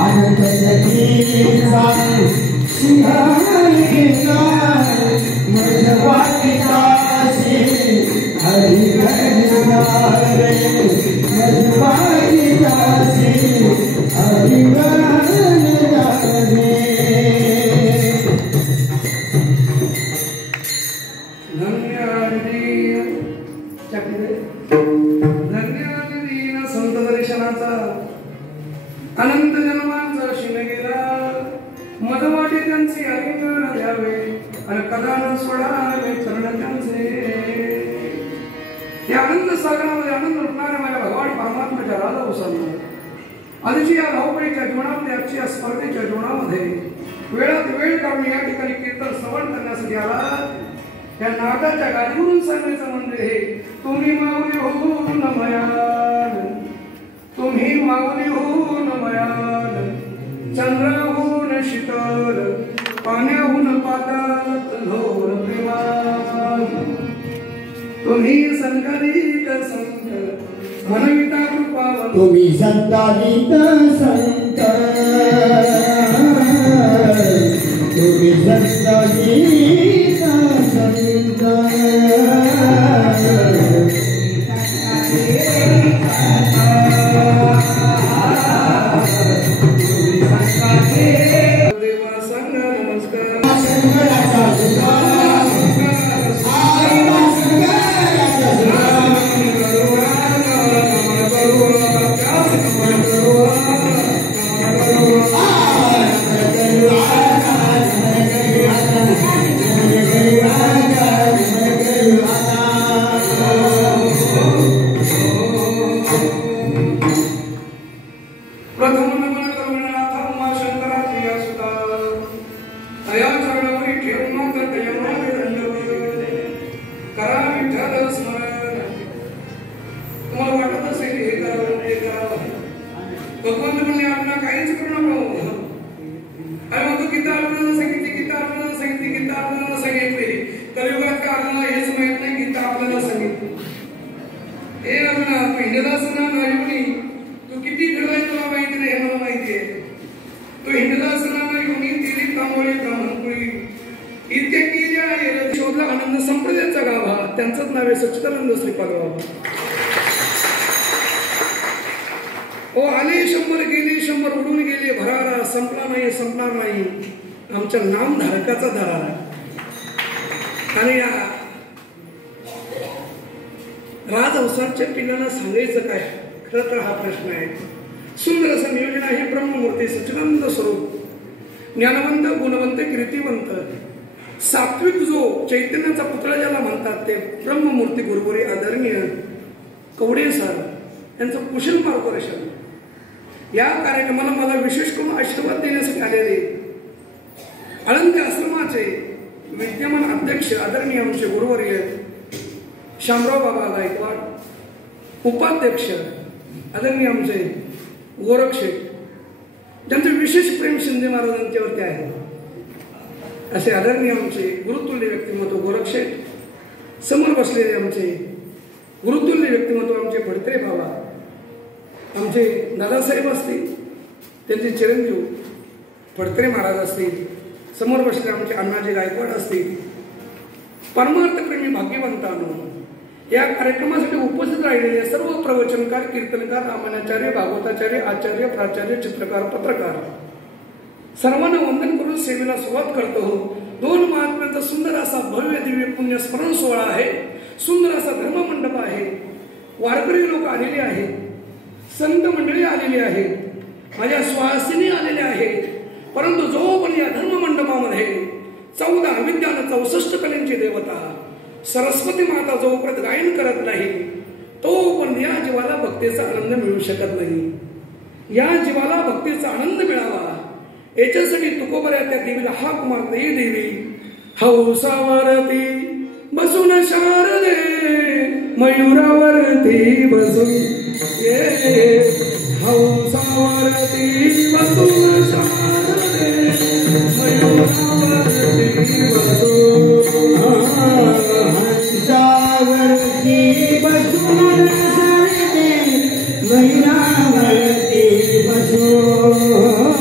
अनंत जगीर सारे सिंहासन के सारे मधुवाती काशी हरि गणनारे मधुवाती काशी हरि गणनारे धन्यादीन संत दर्शनाचा अनंत जन्मांचा शिन गेला मधवाटे त्यांचे आलिंगन द्यावे आणि कदान सोडावे चरण त्यांचे या आनंद सागरामध्ये आनंद लुटणाऱ्या माझ्या भगवान परमात्म्याच्या राजा ओसांना आजची या धावपळीच्या जीवनामध्ये आजची या स्पर्धेच्या जीवनामध्ये वेळात वेळ काढून या ठिकाणी कीर्तन श्रवण करण्यासाठी आला या नागाच्या गादीवरून सांगायचं म्हणजे हे तुम्ही माऊली होऊन मयाल तुम्ही माऊली होऊन मयाल चंद्राहून शीतल पाण्याहून पाताल घोर प्रेमाल तुम्ही संकलित संत मनविता कृपा तुम्ही संतालित संत तुम्ही संतालित संत देवा संग नमस्कार त्यांचंच नाव आहे सच्चिदानंद श्रीपाद बाबा. ओ आले 100 गेले 100 उडून गेले भरारा संपला नाही संपणार नाही आमच्या नामधारकाचा दरारा. आणि राजहंसाच्या पिल्लांना सांगायचं काय खरं तर हा प्रश्न आहे. सुंदर असं नियोजन आहे. ब्रह्ममूर्ती सच्चिदानंद स्वरूप ज्ञानवंत गुणवंत कीर्तिवंत सात्विक जो चैतन्याचा पुतळा ज्याला म्हणतात ते ब्रह्ममूर्ती गुरुवरी आदरणीय कवडे सर यांचं कुशल मार्गदर्शन या कार्यक्रमाला मला विशेष करून आशीर्वाद देण्यासाठी आलेले आळंदी आश्रमाचे विद्यमान अध्यक्ष आदरणीय आमचे गुरुवर्य शामराव बाबा गायकवाड, उपाध्यक्ष आदरणीय आमचे गोरक्षे ज्यांचं विशेष प्रेम शिंदे महाराजांच्यावरती आहे असे आदरणीय आमचे गुरुतुल्य व्यक्तिमत्व गोरक्षे, समोर बसलेले आमचे गुरुतुल्य व्यक्तिमत्व आमचे फडतरे बाबा, आमचे दादासाहेब असतील त्यांचे चिरंजीव फडतरे महाराज असतील, समोर बसलेले आमचे अण्णाजी गायकवाड असतील. परमार्थप्रेमी भाग्यवंतांनो या कार्यक्रमासाठी उपस्थित राहिलेले सर्व प्रवचनकार, कीर्तनकार, रामायणाचार्य, भागवताचार्य, आचार्य, प्राचार्य, चित्रकार, पत्रकार सर्वांना वंदन करून सेवेला सुरुवात करतो. 2 महात्म्यांचा सुंदर असा भव्य दिव्य पुण्य स्मरण सोहळा आहे. सुंदर असा धर्ममंडप आहे. वारकरी लोक आलेले आहेत, संत मंडळी आलेली आहेत, माझ्या स्वासिनी आलेल्या आहेत. परंतु जो पण या धर्ममंडपामध्ये 14 अविद्यान 64 कलेंची देवता सरस्वती माता जोपर्यंत गायन करत नाही तो पण या जीवाला भक्तीचा आनंद मिळू शकत नाही. या जीवाला भक्तीचा आनंद मिळावा याच्यासाठी तुकोबऱ्या त्या देवीला हाक मारते. देवी हौसावरती बसून शारदे मयुरावरती बसून हौसावरती बसून शारदे मयुरावरती बसून हंसावरती बसून शारदे मयुरावरती बसून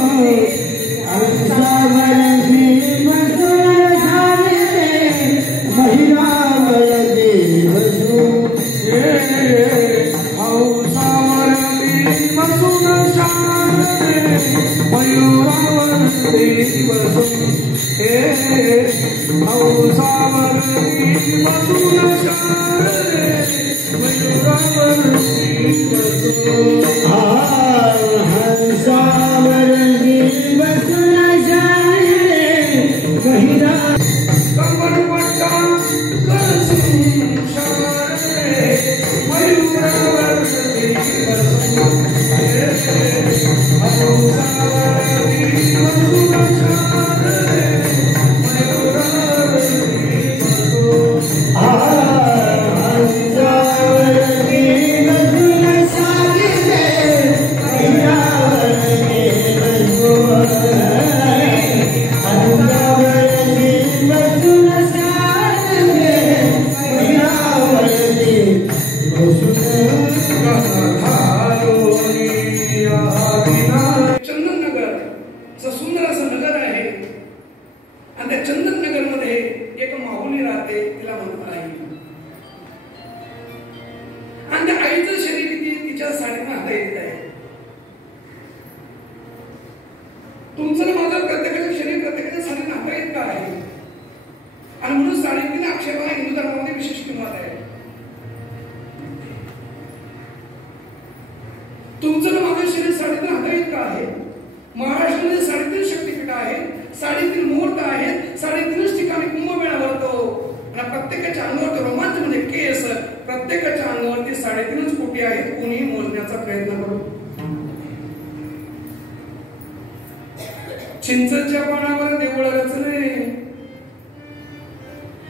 चिंचच्या पानावर देऊळ रचले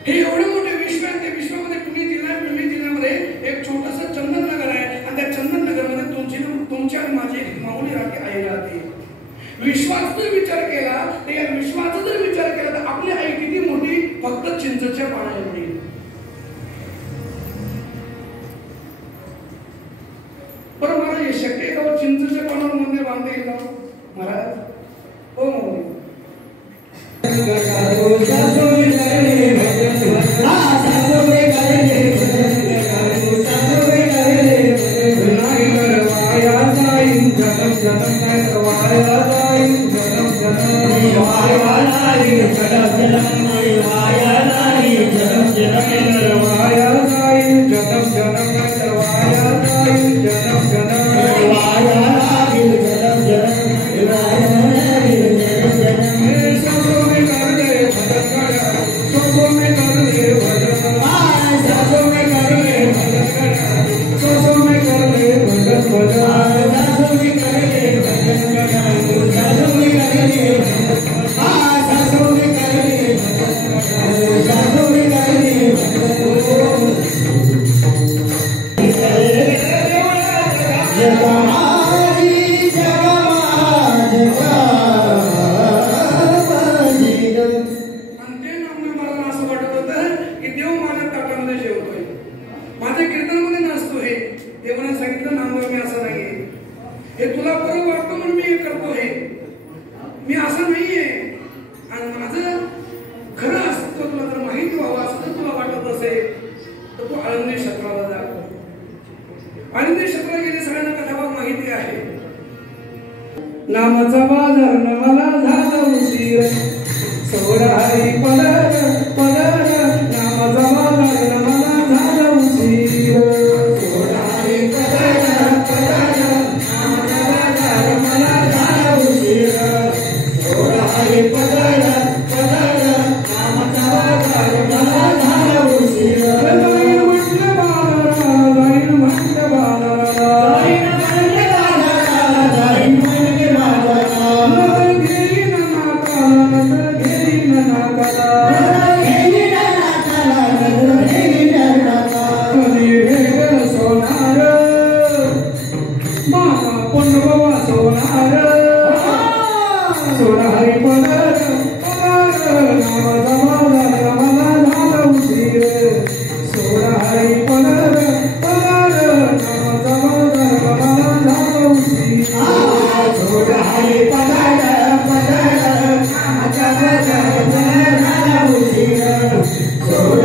हे एवढे मोठे विश्व आहे. त्या विश्वामध्ये पुणे जिल्ह्यामध्ये एक छोटस चंदन नगर आहे आणि त्या चंदन नगर मध्ये तुमची आणि माझी माऊली राहते, आई राहते. विश्वाचा जर विचार केला तर या विश्वाचा जर विचार केला तर आपली आई किती मोठी, फक्त चिंचच्या पानाएवढी. बरं मला हे शक्य आहे का चिंचच्या पानावर मंदिर बांधता येईल का महाराज? हो माऊली. नामाचा बाजार न मला झाला उशीर, सोडा हरी पदर पदर. नामाचा बाजार न मला झाला उशीर, सोडा हरी पदर पदर. नामाचा बाजार मला झाला उशीर, सोडा हरी पदर पदर. नामाचा बाजार मला झाला उशीर. जाईन म्हटलं बाजारा, जाईन म्हटलं बाजारा,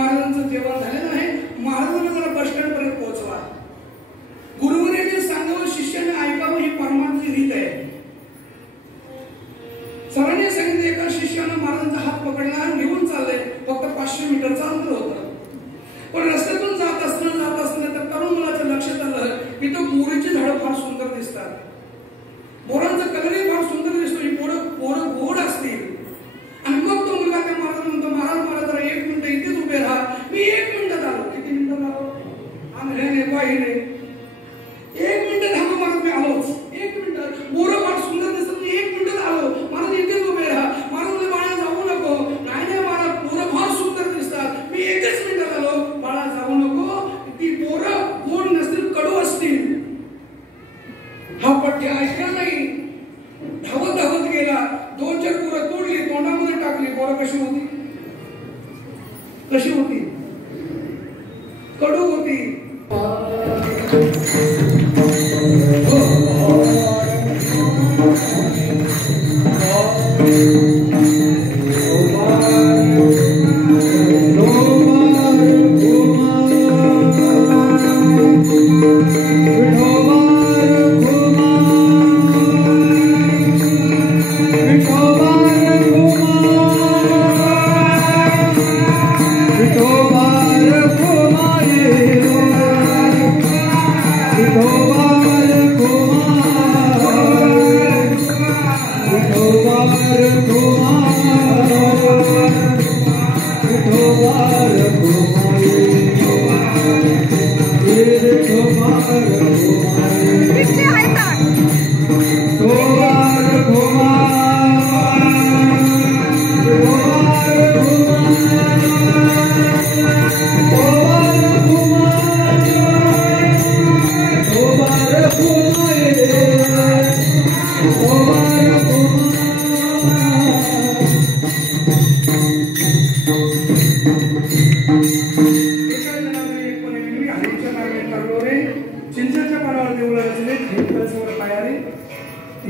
महाराजांचं जेवण झालेलं आहे. महाराजांना जरा बस स्टँड पर्यंत पोहोचवा. गुरुवर्याने सांगावं, शिष्याने ऐकावं, ही परमार्थी रीत आहे. सरांनी सांगितलं, एका शिष्यानं महाराजांचा हात पकडला, निघून चाललंय. फक्त 500 मीटरचं अंतर होतं. पण रस्त्यातून जात असताना त्या तरुण मुलाच्या लक्षात आलं की तो बोरीची झाडं फार सुंदर दिसतात. बोरांचा कलरही फार सुंदर दिसतो. ही बोरं गोड असतील. आणि मग तो मुलगा त्या महाराज म्हणतो, महाराज जरा 1 मिनिट इथेच उभे राहा. मी 1 मिनिटात आलो. किती मिनिटात आलो? आंधळ्याने पाहिले 1 मिनिट थांबा महाराज, मी आलोच. 1 मिनिटात बोरं फार सुंदर दिसतात. मी 1 मिनिटात आलो. महाराज इथेच उभे राहा. महाराज बाळा जाऊ नको. नाही महाराज, बोरं फार सुंदर दिसतात. मी 1च मिनिटात आलो. बाळा जाऊ नको. ती बोरं गोड नसतील, कडू असतील. हा पट्टी ऐकला नाही. धावत गेला. 2-4 बोरं तोडली, तोंडामध्ये टाकली. बोरं कशी होती? कडू होती.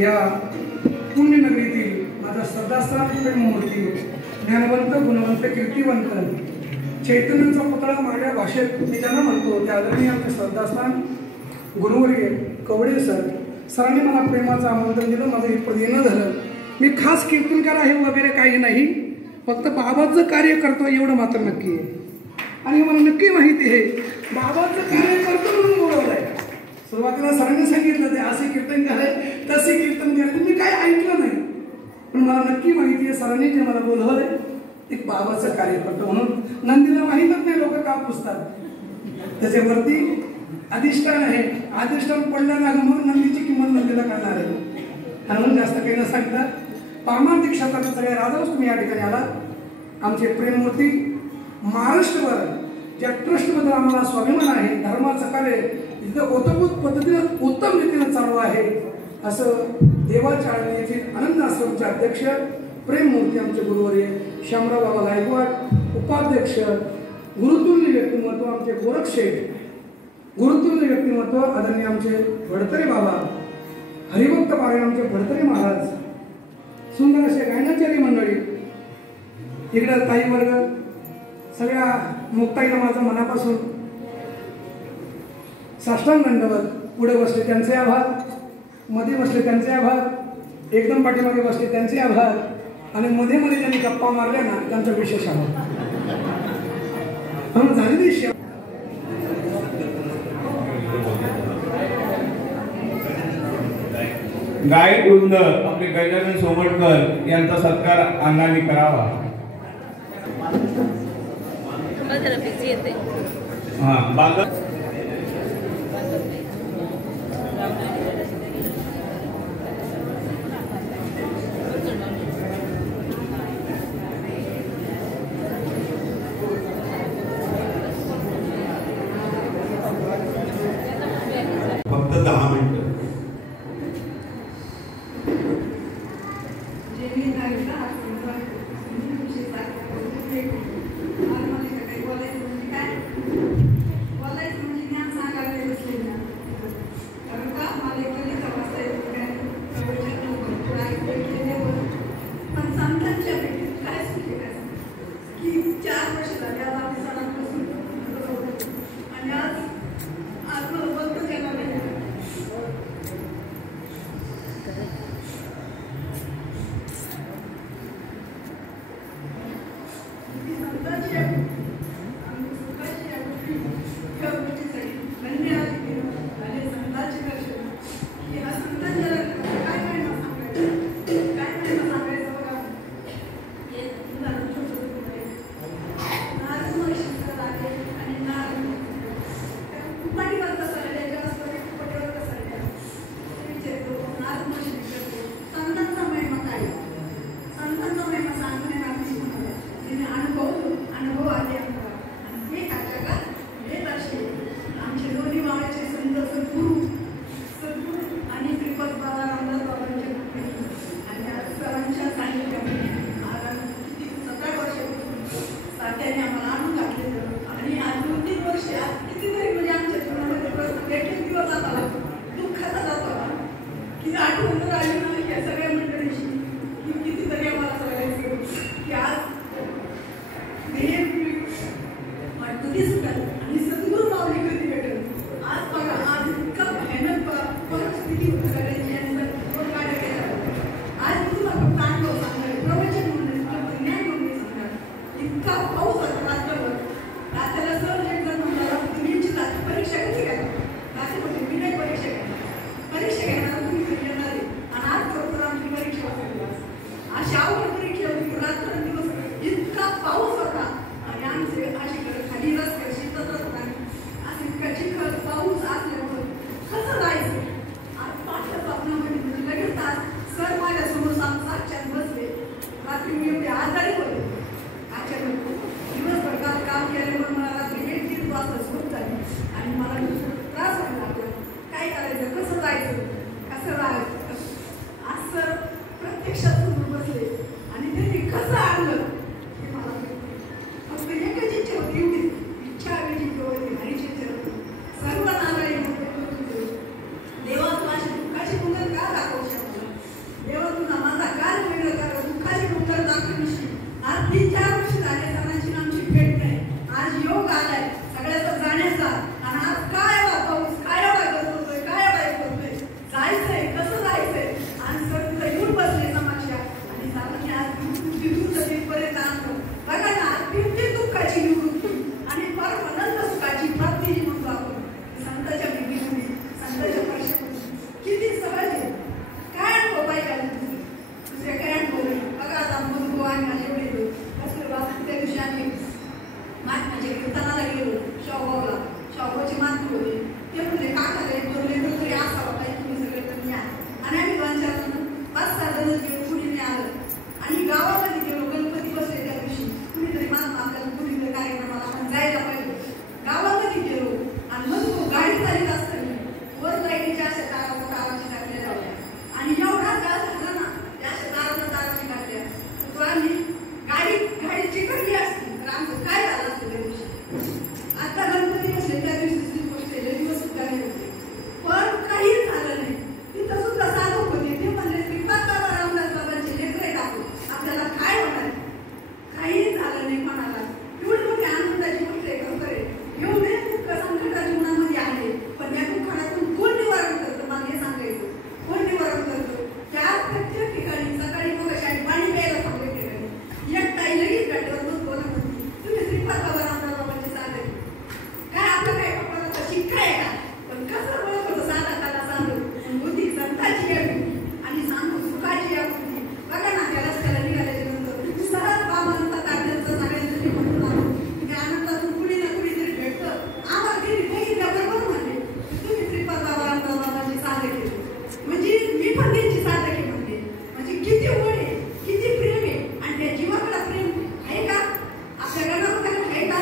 या पुण्यनगरीतील माझा श्रद्धास्थान प्रेममूर्ती, ज्ञानवंत, गुणवंत, कीर्तिवंत, चैतन्याचा पुतळा माझ्या भाषेत मी ज्यांना म्हणतो त्या आदरणीय आमचे श्रद्धास्थान गुरुवर्य कवडे सरांनी मला प्रेमाचं आमंत्रण दिलं. माझं इथपर्यंत येणं झालं. मी खास कीर्तनकार आहे वगैरे काही नाही, फक्त बाबाचं कार्य करतो एवढं मात्र नक्की आहे. आणि मला नक्की माहिती आहे बाबाचं कार्य करतो म्हणून बोलवलं आहे. सुरुवातीला सरांनी सांगितलं ते असे कीर्तन कराय तसे कीर्तन करायचं, मी काही ऐकलं नाही. पण मला नक्की माहिती आहे सरांनी जे मला बोलवलंय एक बाबाचं कार्य करतो म्हणून. नंदीला माहीतच नाही लोक का पुसतात, त्याच्यावरती अधिष्ठान आहे. अधिष्ठान पडलं नाही म्हणून नंदीची किंमत नंदीला करणार आहे. आणि म्हणून जास्त काही न सांगता पारमार्थिक क्षेत्रात सगळे राजाच तुम्ही या ठिकाणी आलात. आमचे प्रेममूर्ती महाराष्ट्रभर ज्या ट्रस्टबद्दल आम्हाला स्वाभिमान आहे, धर्माचं कार्य इथं ओतप्रोत पद्धतीनं उत्तम रीतीनं चालू आहे, असं देवाच्या येथील आनंद आश्रमचे अध्यक्ष प्रेममूर्ती आमचे गुरुवर्य शामराव बाबा गायकवाड, उपाध्यक्ष गुरुतुल्य व्यक्तिमत्व आमचे गोरक्षेठ, गुरुतुल्य व्यक्तिमत्व आदरणीय आमचे भडतरे बाबा, हरिभक्त पारायण आमचे भडतरे महाराज, सुंदर असे गायनाचारी मंडळी, इकडं काही वर्ग सगळ्या मुक्ताईला माझं मनापासून साष्टांग दंडवत. पुढे बसले त्यांचे आभार, मध्ये बसले त्यांचे आभार, एकदम पाठीमागे बसले त्यांचे आभार, आणि मध्ये मध्ये त्यांनी गप्पा मारल्या ना त्यांचा विशेष आभार. म्हणून झालेली शेव गायकवृंद आपले गजानन सोमटकर यांचा सत्कार अण्णांनी करावा. फक्त 10 मिनिटं. बोलायचं कधी सुटेल आणि सद्गुरू माऊली कधी भेटेल. आज बघा आज इतका भयानक परिस्थिती होती सगळ्यांची आणि कोण काय केलं. आज तुम्हाला फक्त अनुभव सांगणार प्रवचन म्हणून ज्ञान म्हणून सांगणार इतका पाऊस होता रात्रभर. रात्रीला सहज एक जण म्हणाला तुम्ही परीक्षा कधी घ्या रात्री म्हणजे मी नाही परीक्षा घ्या परीक्षा घ्यायला तुम्ही घरी येणार आहे आणि आज बरोबर आमची परीक्षा होती. अशी आवड परीक्षा होती रात्र दिवस इतका पाऊस होता आणि आमचे अशी खाली रस्ते शेतात होता असं इतका चिखल पाऊस असल्यामुळे कसं जायचं. आज पाठच्या स्वप्नामध्ये लगेच आज सर माझ्यासमोर साक्षात बसले. रात्री मी एवढे आजारी होते अचानक दिवसभर काम केल्यामुळे मला रात्री 1-3 वाजता झोप झाली आणि मला त्रास व्हायला लागला. काय करायचं कसं जायचं कसं राहायचं. आज सर प्रत्यक्षात समोर बसले आणि त्यांनी कसं आणलं हे मला फक्त एकच इच्छा होती एवढी इच्छा वेगळी होती हरीची इच्छा होती. सर्व नारायण देवा तू अशी दुःखाची मुंगल का दाखवू शकतो. देवा तुला माझा काय वेगळं करा दुःखाची मुंगल दाखवण्याशी. आज 3-4 वर्ष झाले सणाची आमची भेट नाही. आज योग आलाय सगळ्याचा जाण्याचा आणि आज काय एवढा पाऊस काय एवढा करतोय काय एवढा करतोय जायचंय कसं जायचंय आणि सर तुला येऊन बसले समाक्षा आणि झालं की आज तिथून तिथपर्यंत आणलं. बघा ना किती दुःखाची निवृत्ती आणि फार अनंत सुखाची प्राप्ती जी म्हणतो आपण संतांच्या विधीमध्ये संतांच्या वर्षामध्ये किती सहज आहे. काय अनुभव पाहिजे दुसरे काय अनुभव बघा आता मधुभाऊ आणि माझे वडील कसले वाचून त्या दिवशी आम्ही महात्माच्या कीर्तनाला गेलो शाहूबावला. शाहूबाची मातृ होते ते म्हणले काकाला एक 2 लेकर तरी असावा काही तुम्ही सगळे पण या आणि आम्ही 2-4 जण 5-6 जण गेलो. कुणीने आलं आणि गावामध्ये गेलो. गणपती बसले त्या दिवशी कुणीतरी महात्मा आपल्याला कुणीतरी कार्यक्रमाला आपण जायला पाहिजे. गावामध्ये गेलो आणि मग तो गाडी चालित असताना वर लाईटीच्या अशा ताराची टाकल्या जाऊया आणि एवढा त्रास झाला ना त्या अशा ताराची टाकल्या तो आम्ही गाडी चिकटली असती तर आमचं काय झालं असतं त्या दिवशी. आता गणपती बसले त्या दिवशी गोष्ट दिवस सुद्धा नाही होते पण काही झालं नाही. तिथं सुद्धा साधक होते ते म्हणले श्रीपाद बाबा रामदास बाबांचे लेकरं टाकू आपल्याला काय होणार काही झालं नाही कोणाला. एवढी मोठी आनंदाची गोष्ट आहे खरं एवढे दुःख संकट जीवनामध्ये आहे पण या दुःखातून कोण निवारण करतं मला हे सांगायचं. कोण निवारण करतं त्या प्रत्येक ठिकाणी सकाळी मग शाळेत पाणी प्यायला सांगले ठिकाणी एक ताई लगेच गाडीवर बस बोलत होती तुम्ही श्रीपाद बाबा रामदास बाबांचे साधक काय आपलं काय कपडा शिक्का आहे का पण कसं बोलत होतं साधा त्याला सांगू बुद्धी संताची यावी आणि सांगू सुखाची यावी. बघा ना त्या रस्त्याला निघाल्याच्या नंतर सरळ बाबांचा तात्यांचा सगळ्यांचं म्हणून त्या आनंदातून कुणी ना कुणीतरी भेटतं आम्हाला तरी बरोबर म्हणले तुम्ही श्रीपाद बाबा रामदास बाबांचे साधक केले म्हणजे मी पण त्यांची साधक म्हणते. म्हणजे किती ओढ आहे किती प्रेम आहे आणि त्या जीवाकडे प्रेम आहे का आपल्या गणाकडे आहे का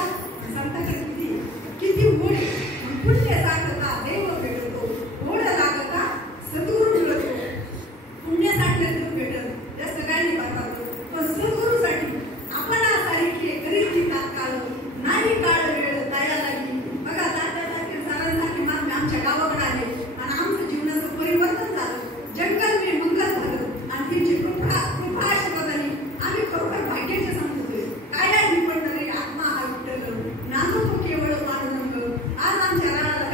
संतांकडे किती ओढ आहे. पुण्य साठता देव भेटतो ओढ लागता सद्गुरू मिळतो. पुण्य साठल्यातून भेटत जास्त काय नाही पाठवतो पण सद्गुरूसाठी आपण सारखी खरीची तात्काळ नाही काळ वेळ तयार लागली. बघा तात्यासारखे सरांसारखे महात्मे आमच्या गावाकडे आले आणि आमचं जीवनाचं परिवर्तन झालं. जंगल मे मंगल झालं आणि त्यांची कृपा आशीर्वादाने आम्ही खरोखर भाग्याचे समजतोय. काय आहे पंढरी आत्मा हा विठ्ठल नानो तो केवळ पांडुरंग. आज आमच्या राळाला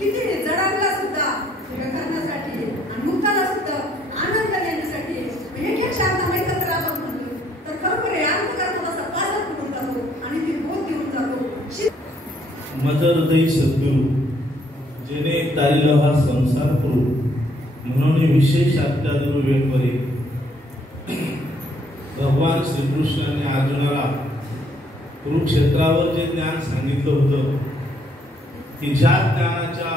किती जडाला सुद्धा करण्यासाठी आणि मुक्ताला सुद्धा आनंद देण्यासाठी एक एक शांत एकत्र आपण म्हणलो तर खरोखर हे अंतकरण असा पालक होऊन जातो आणि ती बोध घेऊन जातो. मज हृदय सद्गुरु जेने तारिलो हा संसार करू म्हणून विशेष अत्यादुर वेळपरी भगवान श्रीकृष्णाने अर्जुनाला कुरुक्षेत्रावर जे ज्ञान सांगितलं होतं की ज्या ज्ञानाच्या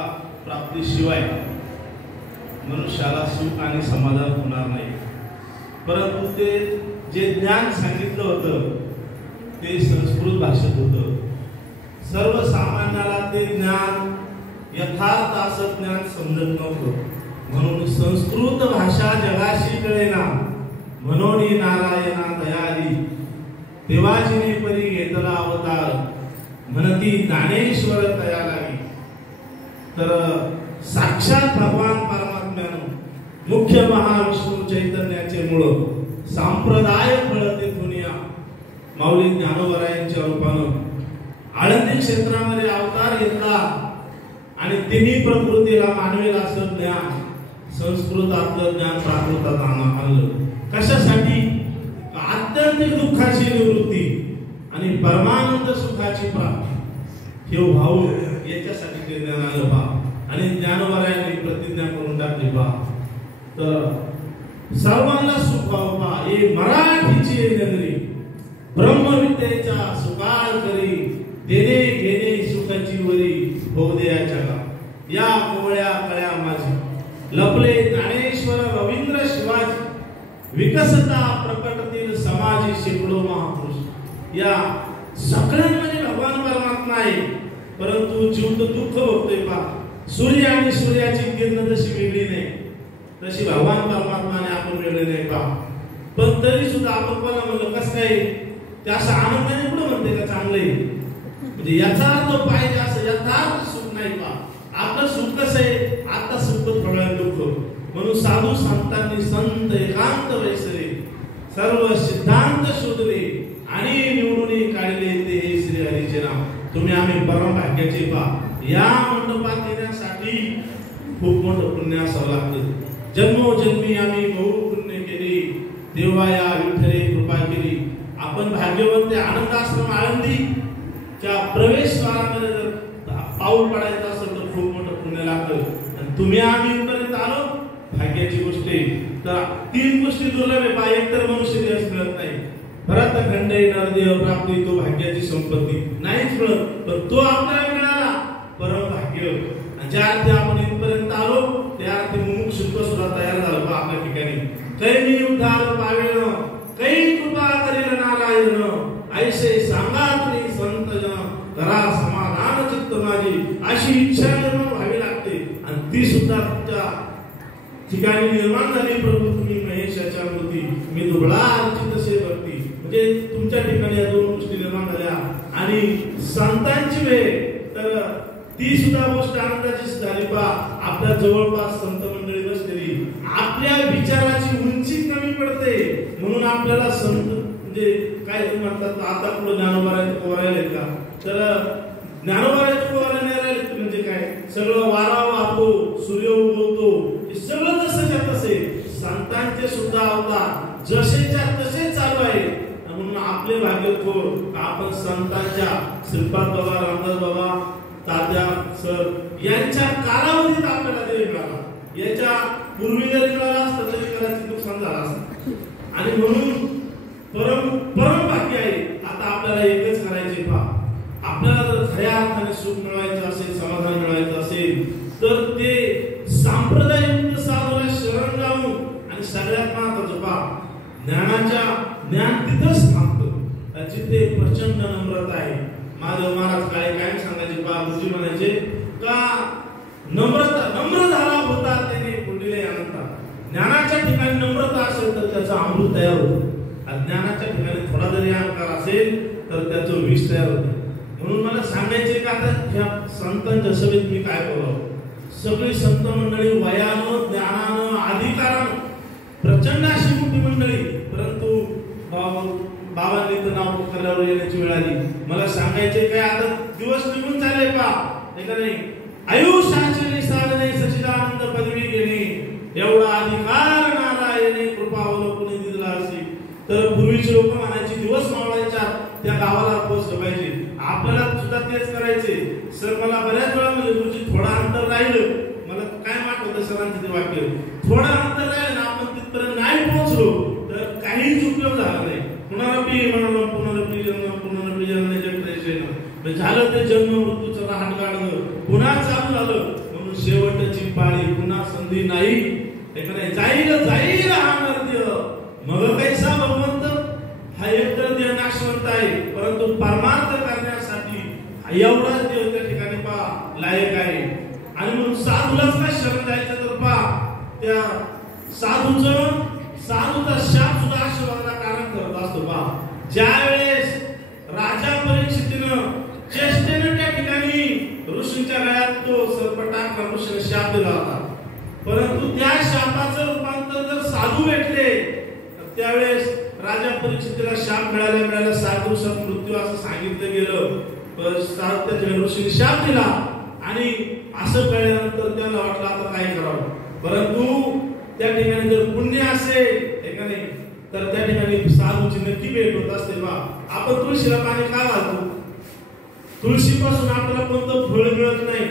प्राप्तीशिवाय मनुष्याला सुख आणि समाधान होणार नाही, परंतु ते जे ज्ञान सांगितलं होतं ते संस्कृत भाषेत होतं. सर्वसामान्याला ते ज्ञान यथार्थ असं ज्ञान समजत नव्हतं, म्हणून संस्कृत भाषा जगाशी कळेना म्हणून नारायणा दयाली देवाजीने परी घेतला अवतार म्हणती ज्ञानेश्वर तया लागी. तर साक्षात भगवान परमात्म्यानं मुख्य महाविष्णू चैतन्याचे मूळ संप्रदाय फळते दुनिया माऊली ज्ञानोबरायांच्या रूपानं आळंदी क्षेत्रामध्ये अवतार घेतला आणि तिन्ही प्रकृतीला मानवेल असं ज्ञान संस्कृतातलं ज्ञान प्राकृतात आणलं. कशासाठी? आत्यंतिक दुःखाची निवृत्ती आणि परमानंद सुखाची प्राप्ती हे भाऊ याच्यासाठी ते ज्ञान आलं बा. आणि ज्ञानोबरायांनी प्रतिज्ञा करून टाकली बा तर सर्वांना सुख व्हावं बा. हे मराठीची नगरी ब्रह्मविद्येचा सुकाळ करी देणे घेणे सुखाची वरी होऊ द्याच्या का या कोवळ्या कळ्या माझी लपले ज्ञानेश्वर रवींद्र शिवाजी विकसता प्रकटतील समाजी शेकडो महापुरुष. या सगळ्यांमध्ये भगवान परमात्मा आहे, परंतु जीव तर दुःख बघतोय पा. सूर्य आणि सूर्याची किरण जशी वेगळी नाही तशी भगवान परमात्माने आपण वेगळे नाही पा. पण तरी सुद्धा आपण कोणा म्हणलं कसं काय त्या असं आनंदाने कुठं म्हणते का चांगले म्हणजे याचा अर्थ पाहिजे असं यथार्थ सुख नाही पा. आपलं सुख कसं आहे आता सुख थोडं दुःख म्हणून साधू संतांनी संत एकांत वैसरे सर्व सिद्धांत शोधले आणि निवडून काढले ते श्री हरीचे नाम. तुम्ही आम्ही परम भाग्याचे पा. या मंडपात येण्यासाठी खूप मोठं पुण्य असावं लागतं. जन्मोजन्मी आम्ही बहु पुण्य केले देवा या विठ्ठले कृपा केली. आपण भाग्यवंत आनंद आश्रम आळंदी च्या प्रवेशद्वारामध्ये जर पाऊल पडायचं असेल तर खूप मोठं पुण्य लागतं. आणि तुम्ही आम्ही इथपर्यंत आलो भाग्याची गोष्ट आहे. तर तीन गोष्टी दुर्लभ आहे पा. एक तर मनुष्य देह मिळत नाही, भरत खंडे नरदेह प्राप्ती तो भाग्याची संपत्ती नाहीच मिळत, पण तो आपल्याला मिळाला परम भाग्य. ज्या अर्थी आपण इथपर्यंत आलो त्या अर्थी मुमुक्षुत्व सुद्धा तयार झालं पा आपल्या ठिकाणी. कैनी उद्धार पावेन कै कृपा करेल नारायण ऐसे सांगा तुम्ही संत जन करा समाधान चित्त माझी अशी इच्छा निर्माण व्हावी लागते. आणि ती सुद्धा तुमच्या ठिकाणी निर्माण झाली. प्रभू तुम्ही महेशाच्या मूर्ती मी दुबळा अर्चित से भक्ती म्हणजे तुमच्या ठिकाणी या दोन गोष्टी निर्माण झाल्या. आणि संतांची वेळ तर ती सुद्धा गोष्ट आनंदाची झाली पा. आपल्या जवळपास संत मंडळी बसलेली आपल्या विचाराची उंची कमी पडते म्हणून आपल्याला संत म्हणजे काय म्हणतात आता पुढे ज्ञानोबरायचं कोरायला का तर ज्ञानोबरायचं कोरायला नाही राहिले म्हणजे काय सगळं वारा वाहतो सूर्य उगवतो हे सगळं जसंच्या तसे संतांचे सुद्धा अवतार जसेच्या तसे चालू आहे. म्हणून आपले भाग्य थोर आपण संतांच्या श्रीपाद बाबा रामदास बाबा तात्या सर यांच्या कालावधीत आपल्याला देव मिळाला. याच्या पूर्वी जरी मिळाला असतं तरी कदाचित नुकसान झालं असतं. आणि म्हणून परम भाग्य आहे. आता आपल्याला एकच करायचे पहा. आपल्याला जर खऱ्या अर्थाने सुख मिळवायचं असेल समाधान मिळवायचं असेल तर ते संप्रदाययुक्त साधूला शरण जाऊन आणि सगळ्यात महत्त्वाचं पहा ज्ञान तिथंच थांबतं जिथे प्रचंड नम्रता आहे. माधव महाराज काळे काय सांगायचे पहा गुरुजी म्हणायचे का नम्र झाला होता त्याने पुढील अनंता. ज्ञानाच्या ठिकाणी नम्रता असेल तर त्याचा अमृत तयार होतं. अज्ञानाच्या ठिकाणी थोडा जरी अहंकार असेल तर त्याचं विष तयार होतं. म्हणून मला सांगायचे का आता ह्या संतांच्या सभेत मी काय बोलावं. सगळी संत मंडळी वयानं ज्ञानानं अधिकारानं प्रचंड अशी मोठी मंडळी, परंतु बाबांनी तर नाव पुकारल्यावर येण्याची वेळ आली. मला सांगायचे काय आता दिवस निघून चालले पा नाही का नाही. आयुष्याचे साधने सच्चिदानंद पदवी घेणे एवढा अधिकार नारायणी कृपावलंबून दिला असेल तर पूर्वीचे लोक म्हणायचे दिवस मावळायच्या त्या गावाला पोहोचलं पाहिजे. आपल्याला सुद्धा तेच करायचे. सर मला बऱ्याच वेळा म्हणजे गुरुजी थोडा अंतर राहिलं, मला काय वाटतं सरांचं ते वाक्य, थोडा अंतर राहिलं ना आपण तिथपर्यंत नाही पोहोचलो तर काहीच उपयोग झाला नाही. पुनरपी म्हणून पुनरपी जन्म पुनरपी जन्म झालं ते जन्म मृत्यूचं रहाट गाडलं पुन्हा चालू झालं म्हणून शेवटची पाळी पुन्हा संधी नाही. जाईल जाईल हा नर्द्य मग कैसा भगवंत हा एकतर देह नाशवंत आहे परंतु परमार्थ करण्यासाठी एवढाच देव त्या ठिकाणी लायक आहे. आणि म्हणून साधूलाच काय शरण द्यायचं तर त्या साधूचा शाप सुद्धा आशीर्वादाला कारण करत असतो. ज्या वेळेस राजा परीक्षितीनं चेष्टेने त्या ठिकाणी ऋषींच्या गळ्यात तो सर्पटाक ऋषीने शाप दिला होता, परंतु त्या शापाचं रूपांतर जर साधू भेटले त्यावेळेस राजा परीक्षितीला शाप मिळाल्या 7 दिवसात मृत्यू असं सांगितलं गेलं. त्या ऋषीने शाप दिला आणि असं कळल्यानंतर त्याला वाटलं आता काय करावं. परंतु त्या ठिकाणी जर पुण्य असेल तर त्या ठिकाणी साधूची नक्की भेट होत असते. आपण तुळशीला पाणी का घालतो? तुळशीपासून आपल्याला कोणतं फळ मिळत नाही,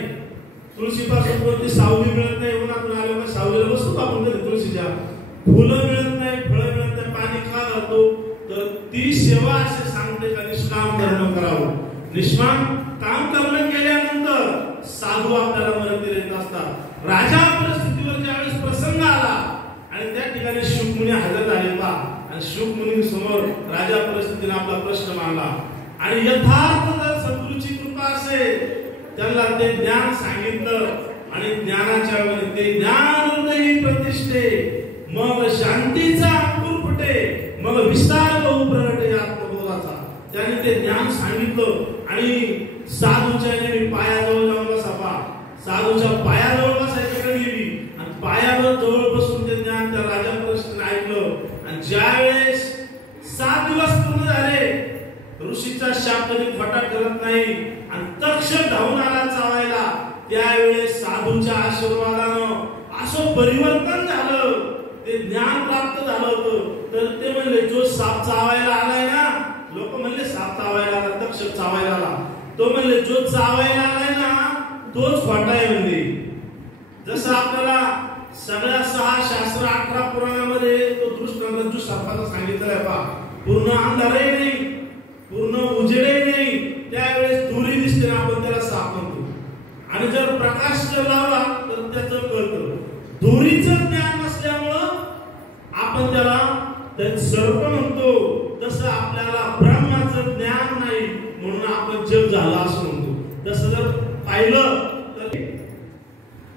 तुळशीपासून कोणती सावली मिळत नाही. उन्हातून आल्यावर सावलीला बसतो आपण कधी तुळशीच्या, फुलं मिळत नाही, फळं मिळत नाही. पाणी का घालतो? तर ती सेवा असे सांगते का निष्काम कर्म करावं. निष्काम काम कर्म केल्यानंतर साधू आपल्याला मदत देत असतात. राजा परिस्थितीवर ज्यावेळेस प्रसंग आला आणि त्या ठिकाणी शुकमुनी हजर आले आणि शुकमुनी समोर राजा परिस्थितीने आपला प्रश्न मांडला आणि यथार्थ जर सद्गुरूची कृपा असेल त्यांना ते ज्ञान सांगितलं आणि ज्ञानाच्या वेळी ते ज्ञान हृदयी प्रतिष्ठे मग शांतीचा अंकुर फुटे मग विस्तार बहु प्रगटे आत्मबोधाचा. त्याने ते ज्ञान सांगितलं आणि साधूच्या पायाजवळ जाऊन बसा. साधूच्या पायाजवळ बसायच्याकडे गेली आणि पायावर जवळ बसून ते ज्ञान त्या राजा परिस्थितीने ऐकलं. आणि ज्या वेळेस 7 दिवस पूर्ण झाले ऋषीचा शाप कधी खोटा करत नाही आणि तक्षक धावून आला चावायला, त्यावेळेस साधूच्या आशीर्वादानं असं परिवर्तन झालं, ते ज्ञान प्राप्त झालं होतं. तर ते म्हणले जो साप चावायला आलाय ना, लोक म्हणले साप चावायला आला, तक्षक चावायला आला, तो म्हणले जो चावायला आलाय ना तोच खोटा आहे. म्हणजे जसं आपल्याला सगळ्या 6 शास्त्र 18 पुराणामध्ये तो दृष्टांत सर्पाचा सांगितलेला आहे. पूर्ण अंधारही नाही, पूर्ण उजेडही नाही, त्यावेळेस दुरी दिसते ना आपण त्याला साप म्हणतो. आणि जर प्रकाश जर लावला तर त्याचं कळतं. दोरीचं ज्ञान नसल्यामुळं आपण त्याला सर्प म्हणतो. तसं आपल्याला ब्रह्माचं ज्ञान नाही म्हणून आपण जग झाला असं म्हणतो. तसं जर पाहिलं तर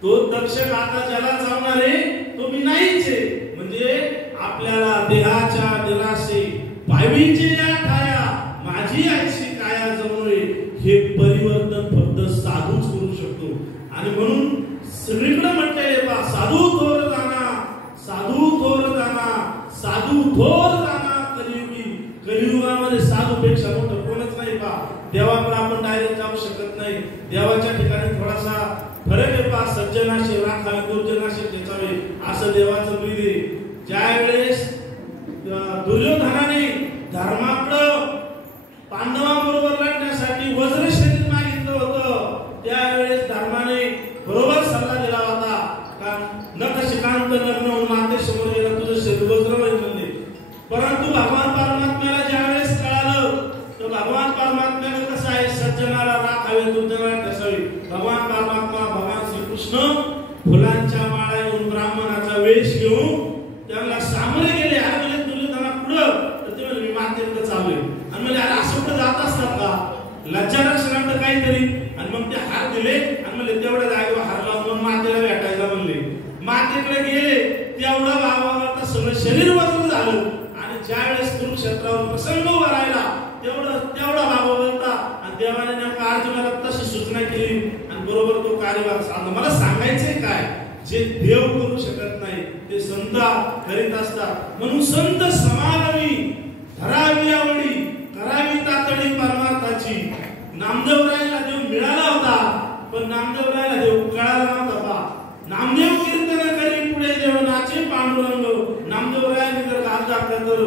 तो तक्षक आता ज्याला चावणार आहे तो मी नाहीच आहे. म्हणजे आपल्याला देहाच्या निराशे पायवीचे या ठाया माझी आईची काया जमलोय हे परिवर्तन फक्त साधूच करू शकतो. आणि म्हणून सगळीकडे म्हटलंय साधू थोर जाना, साधू थोर जाना, साधू थोर जाना. कलियुगामध्ये साधूपेक्षा मोठं कोणच नाही. देवाकडे आपण डायरेक्ट जाऊ शकत नाही. देवाच्या ठिकाणी थोडासा फरक आहे. सज्जनाशी राखावे दुर्जनाशी ठेचावे असं देवाचं ब्रीद आहे. ज्यावेळेस दुर्योधनाने धर्माकडं पांडवांबरोबर लढण्यासाठी वज्र शरीर मागितलं होतं, त्यावेळेस धर्माने बरोबर सल्ला दिला होता का नखशिकांत लग्न होऊन नाते समोर गेला तुझं शरीर वज्र म्हणले. परंतु भगवान परमात्म्याला ज्यावेळेस कळालं तर भगवान परमात्म्याला कसं आहे, सज्जनाला राखावे दुर्जनाला ठेचावे. भगवान परमात्मा भगवान श्रीकृष्ण फुलांच्या माळा घेऊन ब्राह्मणाचा वेश घेऊन त्याला सामोरे गेले. आणि दुर्योधना पुढं तर ते मी मातेकडे चाललोय आणि म्हणजे असं कुठं जात असतात का, लज्जा रक्षणार्थ काहीतरी. आणि मग ते हार दिले आणि म्हणले तेवढ्या जागेवर हार लावून मातेला भेटायला म्हणले. मातेकडे गेले तेवढा भावाला सगळं शरीर वजन झालं. आणि ज्यावेळेस कुरुक्षेत्रावर प्रसंग उभा राहिला तेवढा भाव बोलता आणि देवाने नेमका अर्जुनाला तशी सूचना केली आणि बरोबर तो कार्यभाग साधला. मला सांगायचंय काय, जे देव करू शकत नाही ते संत करीत असतात. म्हणून संत समागमी धरावी आवडी करावी तातडी परमार्थाची. नामदेवरायाला देव मिळाला होता पण नामदेवरायला देव कळाला नव्हता पहा. नामदेव कीर्तन करी पुढे देव नाचे पांडुरंग. नामदेवरायांनी जर घास घातला तर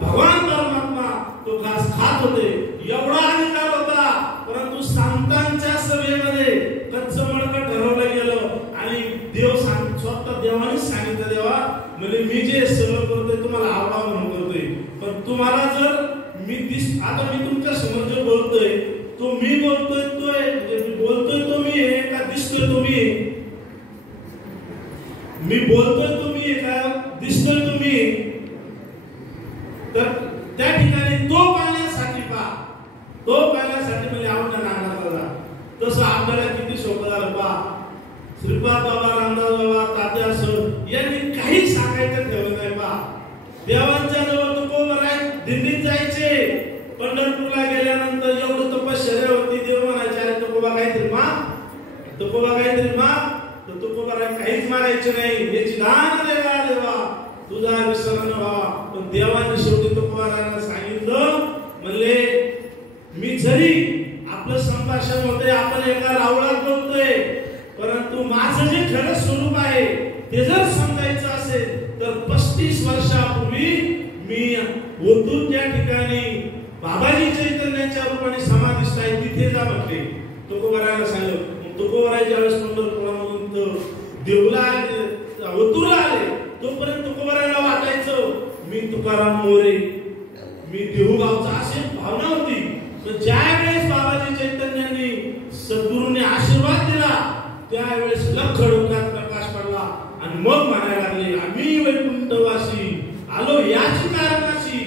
भगवान परमात्मा तो घास खात होते, एवढा अधिकार होता. परंतु संतांच्या सभेमध्ये कच्चं मडकं ठरवलं गेलं आणि देव स्वतः देवाने सांगितलं, देवा म्हणजे मी जे सगळं करतोय तुम्हाला आवडा म्हणून करतोय, पण तुम्हाला जर आता मी तुमच्या समोर जे बोलतोय तो मी बोलतोय मी बोलतोय तो मी आहे का दिसतोय तो मी? मी बोलतोय तुम्ही का दिसतोय तुम्ही? तर त्या ठिकाणी तो पाहण्यासाठी म्हणजे आवडला नागनाथाला. तसं आपल्याला किती सोपं झालं पहा. श्रीपाद बाबा, रामदास बाबा, तात्या सर यांनी काही सांगायचं ठेवलं नाही पहा. देवांच्या जवळ तुकोबराय दिल्लीत जायचे, पंढरपूरला गेल्यानंतर एवढं तपश्चर्या होती, देव म्हणायचे अरे तुकोबा काहीतरी माग. तर तुकोबराय काहीच मागायचे नाही, याची दान देवा तुझा विसर न व्हावा. पण देवाने शेवटी तुकोबरायांना सांगितलं, म्हणले मी जरी आपलं संभाषण होते, आपण एका रावळात बोलतोय, परंतु माझं जे खरं स्वरूप आहे ते जर समजायचं असेल तर 35 वर्षापूर्वी मी ओतूर त्या ठिकाणी बाबाजी चैतन्याच्या रूपाने समाधिस्थ आहे, तिथे जा म्हटले. तुकोबरायला सांगितलं. तुकोबराय ज्यावेळेस पंढरपुरामधून देवला ओतूरला आले, तोपर्यंत तुकोबरायला वाटायचं मी तुकाराम मोरे, मी देहूगावचा, अशी भावना होती. तर ज्या वेळेस बाबाजी चैतन्यांनी सद्गुरूंनी आशीर्वाद दिला त्यावेळेस लख डोक्यात प्रकाश पडला आणि मग म्हणायला लागले, आम्ही वैकुंठवासी आलो याची कारणाशी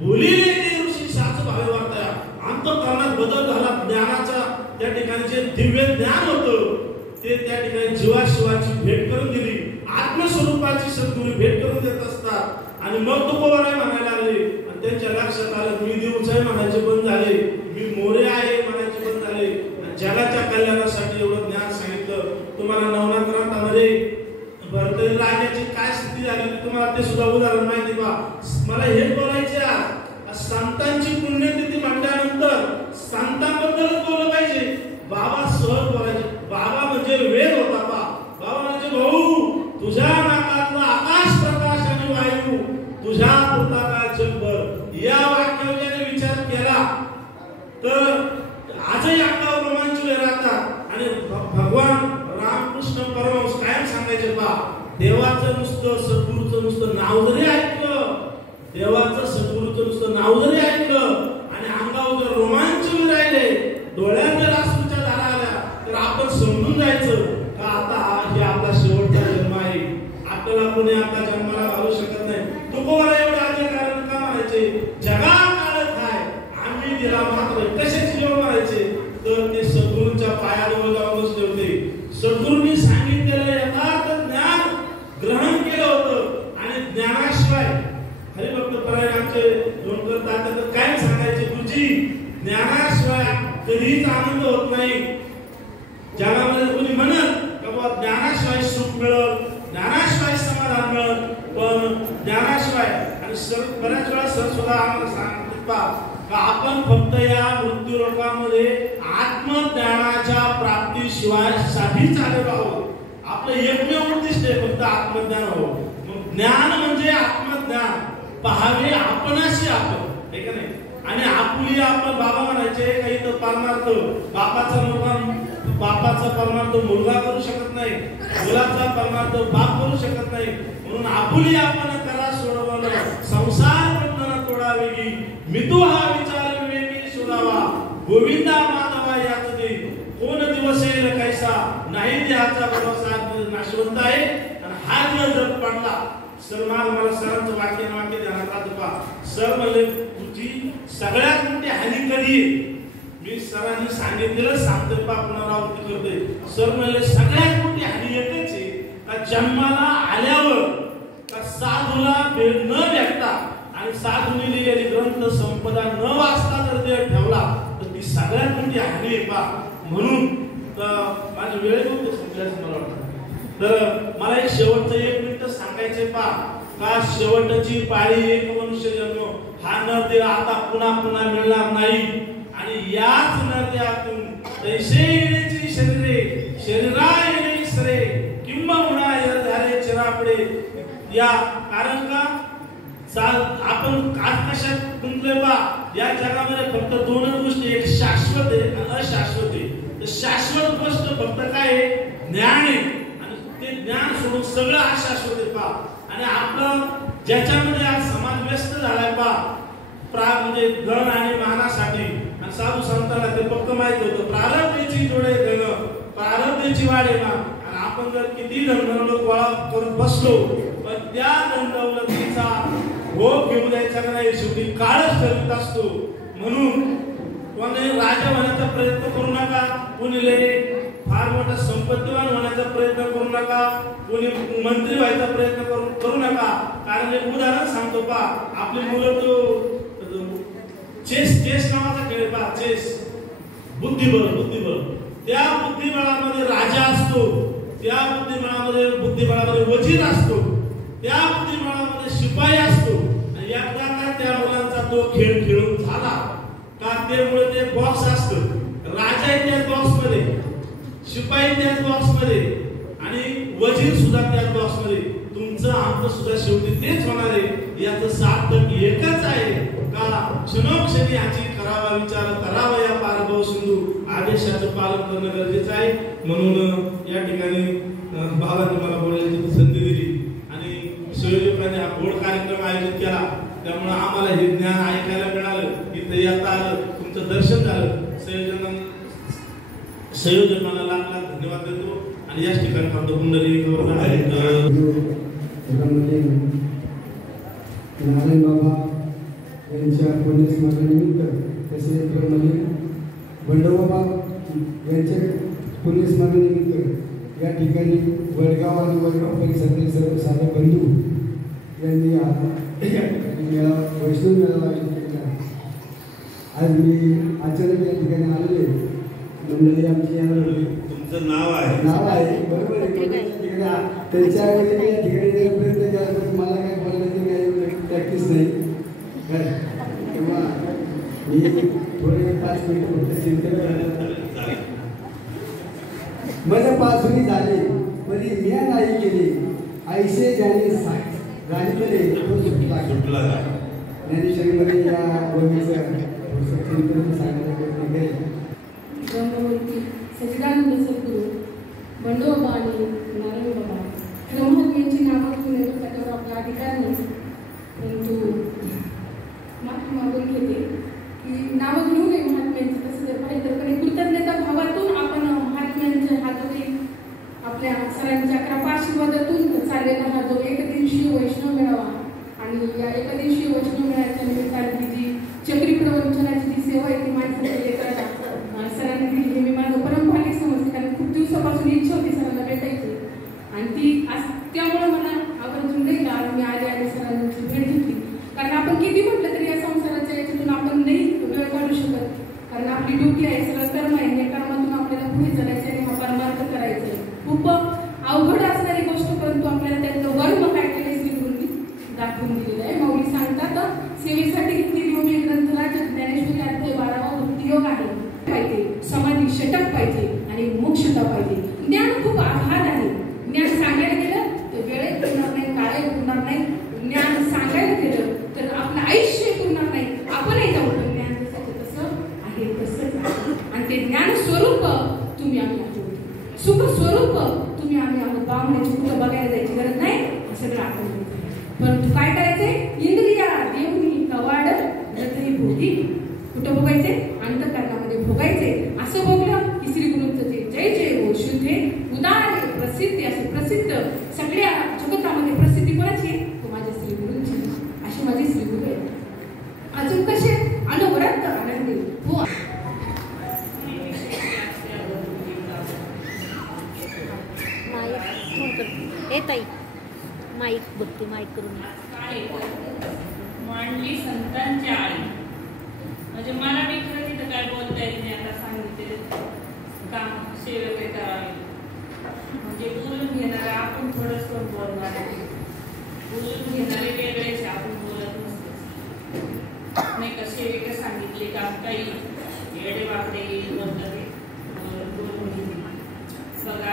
बोलिले ते ऋषी साच भावे वाटता. अंतःकरणात बदल झाला, ज्ञानाचा त्या ठिकाणी जे दिव्य ज्ञान होतं ते त्या ठिकाणी जीवाशिवाची भेट करून दिली, आत्मस्वरूपाची सद्गुरू भेट करून देत असतात. आणि मग तुकोबराय म्हणायला लागले आणि त्यांच्या लक्षात आलं मी देऊचाय म्हणायचे बंद झाले, मी मोरे आहे म्हणायचे बंद झाले. जगाच्या कल्याणासाठी एवढं ज्ञान सांगितलं. तुम्हाला नवनाथामध्ये भरतरी राजाची काय स्थिती झाली तुम्हाला ते सुद्धा उदाहरण माहिती बा. मला हे बोलायचे आज संतांची पुण्यतिथी म्हटल्यानंतर संतांबद्दलच बोललं पाहिजे. बाबा सहज बोलायचे. बाबा म्हणजे वेद होता बा. बाबा म्हणजे भाऊ तुझ्या नाकातला आकाश प्रकाश आणि वायू, तुझ्या पोटाला जगभर. या वाक्यावर ज्याने विचार केला तर आजही अंगावर रोमांच राहतात. आणि भगवान रामकृष्ण परमहंस कायम सांगायचे बा, देवाचं नुसतं सद्गुरूचं नुसतं नाव जरी ऐकलं, देवाचं सद्गुरूचं नुसतं नाव जरी ऐकलं आणि अंगावर जर रोमांच राहिले, डोळ्यात जर अश्रूच्या धारा आल्या तर आपण समजून जायचं का आता हे आपला शेवटचा जन्म आहे, आपल्याला कोणी आपल्या जन्माला घालू शकत नाही. तुकोबराय एवढे आधी कारण का म्हणायचे, जगा काळत आहे आम्ही दिला मात्र कशाची जेवण म्हणायचे, तर ते सद्गुरूंच्या पायाजवळ जाऊन बसले होते. सद्गुरूंनी सांगितलेलं यथार्थ ज्ञान ग्रहण केलं होतं आणि ज्ञानाशिवाय हरिभक्त परायणाचे दोन करतात तर काय सांगायचे, गुरुजी ज्ञानाशिवाय कधीच आनंद होत नाही. जगामध्ये कोणी म्हणत का बाबा ज्ञानाशिवाय सुख मिळत, ज्ञानाशिवाय समाधान मिळत, पण ज्ञानाशिवाय आणि बऱ्याच वेळा सर सुद्धा आम्हाला सांगतात का आपण फक्त या मृत्यू लोकांमध्ये आत्मज्ञानाच्या प्राप्तीशिवाय साठीच आलेलो आहोत. आपलं एकमेव उद्दिष्ट आहे फक्त आत्मज्ञान हो. मग ज्ञान म्हणजे आत्मज्ञान पहावे आपणाशी आपण, हे का नाही. आणि आपुली आपण बाबा म्हणायचे काही तर परमार्थ बापाचा परमार्थ मुलगा करू शकत नाही, मुलाचा परमार्थ बाप करू शकत नाही. म्हणून आपुली आपण करा सोडवलं संसार बंधन तोडावेगी, मितू हा विचार विवेकी शोधावा, गोविंदा माधवा याच दे कोण दिवस येईल कैसा नाही देहाचा भरोसा नाशवंत आहे. आणि हा दिवस जर पडला सर मला सरांचं वाक्य ध्यानात राहतं पहा. सर म्हणले तुझी सगळ्यात मोठी हानी कधी, मी सरांनी सांगितलेलं सांगते पा पुनरावृत्ती करते. सर म्हणले सगळ्यात मोठी हानी एकच आहे का जन्माला आल्यावर का साधूला भेट न भेटता आणि साधूने लिहिलेली ग्रंथ संपदा न वाचता जर ते ठेवला तर ती सगळ्यात मोठी हानी आहे पा. म्हणून माझी वेळ नव्हतं समजायचं मला वाटतं. तर मला एक शेवटचं 1 मिनिट सांगायचे पा का शेवटची पाळी एक मनुष्य जन्म हा नरदेह आता पुन्हा मिळणार नाही. आणि याच नरदेहातून तैसे येण्याची शरीर शरीरा येणे सरे किंबहुना यर झाले चिरापडे. या कारण का आपण आज कशात गुंतलोय बा. या जगामध्ये फक्त दोनच गोष्टी, एक शाश्वत आहे आणि अशाश्वत आहे. तर शाश्वत गोष्ट फक्त काय आहे, ज्ञान आहे. आणि ते ज्ञान सोडून सगळं अशाश्वत आहे पा. आणि आपलं ज्याच्यामध्ये आज समाज व्यस्त झालाय पा, म्हणजे धन आणि मानासाठी. आणि साधू संतांना ते फक्त माहित होतं, प्रारब्धेची जोडे धन प्रारब्धेची वाढे मा. आणि आपण जर किती धनदौलत गोळा करून बसलो, पण त्या धनदौलतीचा भोग घेऊ द्यायचा का नाही, शेवटी काळच ठरवित असतो. म्हणून कोणी राजा होण्याचा प्रयत्न करू नका, कोणी फार मोठा संपत्तीवान होण्याचा प्रयत्न करू नका, कोणी मंत्री व्हायचा प्रयत्न करू नका. कारण एक उदाहरण सांगतो पा. आपली मुलं तो चेस नावाचा खेळ पा, चेस बुद्धिबळ. त्या बुद्धिबळामध्ये राजा असतो, त्या बुद्धिबळामध्ये वजीर असतो, त्या बुद्धिबळामध्ये शिपाई असतो. आणि एकदा का त्या मुलांचा तो खेळ खेळून झाला का त्यामुळे ते बॉक्स असतं, राजा त्याच बॉक्स मध्ये, शिपाई त्याच बॉक्स मध्ये आणि वजीर सुद्धा त्याच बॉक्स मध्ये. तुमचं आमचं सुद्धा शेवटी तेच होणार आहे. याचं सार्थक एकच आहे का क्षणोक्षणी याची करावा विचार करावा. या पारभव सिंधू आदेशाचं पालन करणं गरजेचं आहे. म्हणून या ठिकाणी बाबांनी मला बोलायची संधी दिली आणि संयोजकांनी हा गोड कार्यक्रम आयोजित केला. त्यामुळे आम्हाला हे ज्ञान ऐकायला मिळालं, इथं येता आलं, तुमचं दर्शन झालं. संयोजकांना लाख लाख धन्यवाद देतो. आणि याच ठिकाणी फक्त कुंडली नारायण बाबा यांच्या पुण्यस्मरणानिमित्त, तसेच ब्रह्मलीन बंडोबा यांच्या पुण्यस्मरणानिमित्त या ठिकाणी वडगाव आणि वडगाव परिसरातील सर्व साधे बंधू यांनी वैष्णव मेळावा आयोजित केला. आज मी अचानक या ठिकाणी आलेले मंडळी आमची तुमचं नाव आहे बरोबर आहे. त्यांच्या ऐवजी या ठिकाणी प्रयत्न केला, पण मला काय बोलायची काही प्रॅक्टिस नाही तेव्हा मी थोडे 5 मिनिटं फक्त चिंतन करण्यात माझ्या पासून झाले परी म्या नाही केले ऐसे ज्याने राजकेले तो सुटला. ज्ञानेश्वरीमध्ये या गोष्टीचं चिंतन सांगण्याचा प्रयत्न केले. ब्रह्ममूर्ती सच्चिदानंद सद्गुरू बंडोबा आणि नारायण बाबा ब्रह्मज्ञांची नावं घेऊन येतो, त्याच्यावर आपला अधिकार नाही. परंतु माफी मागून घेते की नावं घेऊ नये महात्म्यांची. तसं जर पाहिलं तर पण कृतज्ञता भावातून आपण महात्म्यांच्या हातोटी आपल्या सरांच्या कृपाशीर्वादातून चाललेला हा जो एकदिवसीय वैष्णव मेळावा आणि या एकदिवसीय वैष्णव मेळाव्याच्या निमित्ताने जी चक्री प्रवचनाची जी सेवा आहे ती माणसाच्या लेकराला सरांनी दिली. हे मी माझं परमभाग्य समजते, कारण खूप दिवसापासून इच्छा होती सरांना भेटायची आणि ती आज त्यामुळे मला आवर्जून नाही का मी आले सरांची भेट घेतली. कारण आपण किती म्हटलं तरी या संसाराच्या याच्यातून आपण नाही वेळ काढू शकत, कारण आपली ड्युटी आहे, सगळं कर्म आहे. या कर्मातून आपल्याला पुढे चालायचं आणि हा परमार्थ करायचा आहे. खूप अवघड असणारी गोष्ट, परंतु आपल्याला त्यातलं वर्म काय केलं श्रीगुरूंनी दाखवून दिलेलं आहे. माऊली सांगतात सेवेसाठी घेतलेली योगी ग्रंथराज ज्ञानेश्वरी अध्याय 12वा भक्तियोग आहे. पाहिजे समाधी षटक पाहिजे आणि मोक्षता पाहिजे. ज्ञान खूप आघात आहे. ज्ञान सांगायला गेलं तर वेळेत पुरणार नाही, काळेत पुरणार नाही. ज्ञान सांगायला गेलं तर आपलं आयुष्य पुरणार नाही. आपणही जाऊ, पण ज्ञान जसं तसं आहे तसंच आहे. आणि ते ज्ञान स्वरूप तुम्ही आम्ही आहोत, सुख स्वरूप तुम्ही आम्ही आहोत. बावण्याची कुठं बघायला जायची गरज नाही, सगळं आपण. परंतु काय करायचंय, इंद्रिया देवनी कवाड रथही भोगी. कुठं भोगायचे, अंतःकरणामध्ये भोगायचे. असं भोगलं की श्रीगुरूंचं ते जय जय हो शुद्धे उदार प्रसिद्धी असे प्रसिद्ध सगळ्या जगतामध्ये प्रसिद्धी कोणाची, तो माझ्या श्रीगुरूंची. अशी माझी श्रीगुरू आहे. अजून कसे अनवरत आनंदी हो. ताई माईक बघते, माईक करून मांडली संतांच्या आळी. म्हणजे मला मी खरं तिथं काय बोलता येत नाही. आता सांगितले काम सेवे करावे म्हणजे बोलून घेणारे आपण थोडंच बोलणार, बोलून घेणारे वेगळेच आपण बोलत नसतो नाही का. सेविका सांगितले काम काही येडे वाकडे बोलतात बोलून घेतली. बघा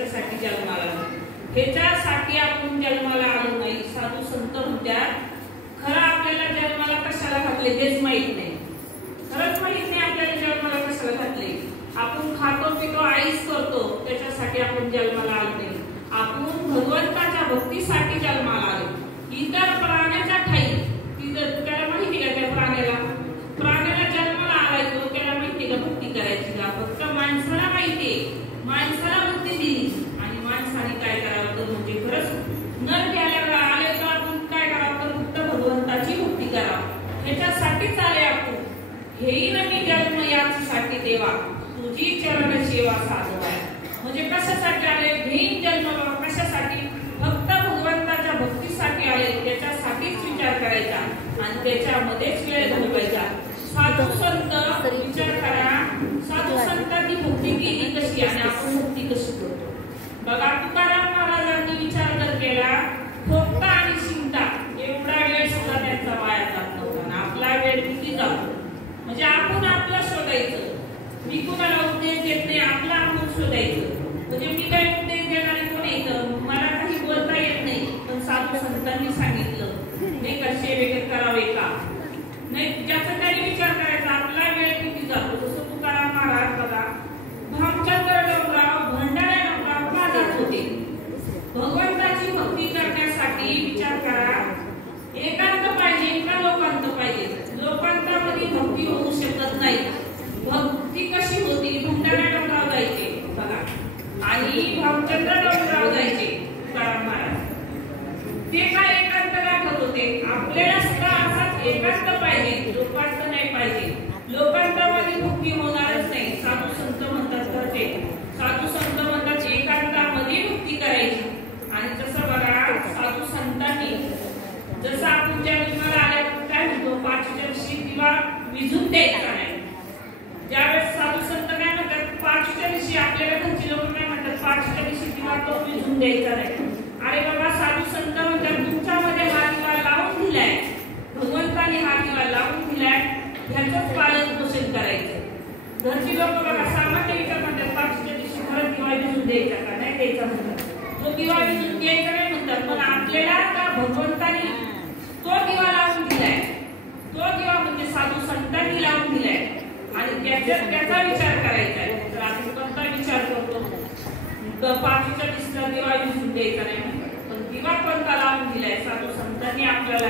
त्याच्यासाठी जन्माला आलो. ह्याच्यासाठी आपण जन्माला आलो नाही. साधू संत म्हणतात खरं आपल्याला जन्माला कशाला घातले हेच माहित नाही. खरंच माहित नाही आपल्याला जन्माला कशाला घातले. आपण खातो पितो आईस करतो त्याच्यासाठी आपण जन्माला आलो नाही. आपण भगवंताच्या भक्तीसाठी जन्माला आलो. इतर प्राण्याच्या ठाई त्याला माहिती का त्या प्राण्याला जन्माला आलाय तो त्याला माहिती का भक्ती करायची का. फक्त माणसाला माहितीये. माणसाला बुद्धी दिली आणि माणसाने काय करावं तर म्हणजे खरंच नर घ्यायला आले तर आपण काय करावं तर फक्त भगवंताची भक्ती करावं. ह्याच्यासाठीच आले आपण. हेही नवी जन्म यासाठी देवा तुझी चरण सेवा साधवाय. म्हणजे कशासाठी आले घेईन जन्म कशासाठी फक्त भगवंताच्या भक्तीसाठी आले. त्याच्यासाठीच विचार करायचा आणि त्याच्यामध्येच वेळ घालवायचा. साधू संत विचार करा. साधू संतांनी भक्ती केली कशी आणि आपण भक्ती कशी करतो. बघा तुकाराम महाराजांनी विचार जर केला फक्त आणि चिंता एवढा वेळ सुद्धा त्यांचा वाया जात नव्हता आणि आपला वेळ किती जातो. म्हणजे आपण आपलं शोधायचं. मी कुणाला उपदेश देत नाही. आपला आपण शोधायचं. म्हणजे मी काही उपदेश देणारे कोण येतं मला काही बोलता येत नाही. पण साधू संतांनी सांगितलं नाही का सेवेकर करावे का नाही ज्याचा त्याने विचार करायचा. आपला वेळ किती जातो. जसं तुकाराम महाराज बघा भामचंद्र डोंगराव भंडारा डोंगराव का जात होते. भगवंताची भक्ती करण्यासाठी विचार करा. एकांत पाहिजे का लोकांत पाहिजे. लोकांतामध्ये भक्ती होऊ शकत नाही. भक्ती कशी होती. भंडारा डोंगराव जायचे बघा आणि भामचंद्र डोंगराव जायचे तुकाराम महाराज. ते काय एकांत दाखवत होते. आपल्याला सुद्धा असाच एकांत पाहिजे लोकांत नाही पाहिजे. लोकांतामध्ये भक्ती होणारच नाही. साधू संत म्हणतात करते. साधू संत म्हणतात एकांतामध्ये भक्ती करायची. आणि तसं बघा साधू संतांनी जसं आपण ज्या जन्माला आल्या काय म्हणतो 5च्या दिवशी दिवा विझून द्यायचा नाही. ज्यावेळेस साधू संत काय म्हणतात 5च्या दिवशी आपल्याला घरचे लोक काय म्हणतात 5च्या दिवशी दिवा तो विझून द्यायचा नाही. अरे बाबा साधू संत म्हणतात तुमच्यामध्ये हा दिवा लावून दिलाय. भगवंताने हा दिवा लावून दिलाय ह्याचंच पालन पोषण करायचं. घरची लोक बघा सामान्य विचार म्हणतात 5च्या दिवशी खरंच दिवा विझून द्यायचा का नाही द्यायचा म्हणतात. तो दिवा विझून द्यायचा नाही म्हणतात. पण आपल्याला का भगवंताने तो दिवा लावून दिलाय. तो दिवा म्हणजे साधू संतांनी लावून दिलाय आणि त्याचा विचार करायचा आहे. तर आपण कोणता विचार करतो 5च्या दिवशीचा दिवा विझून द्यायचा नाही. पण दिवा कोणता लावून दिलाय साधू संतांनी आपल्याला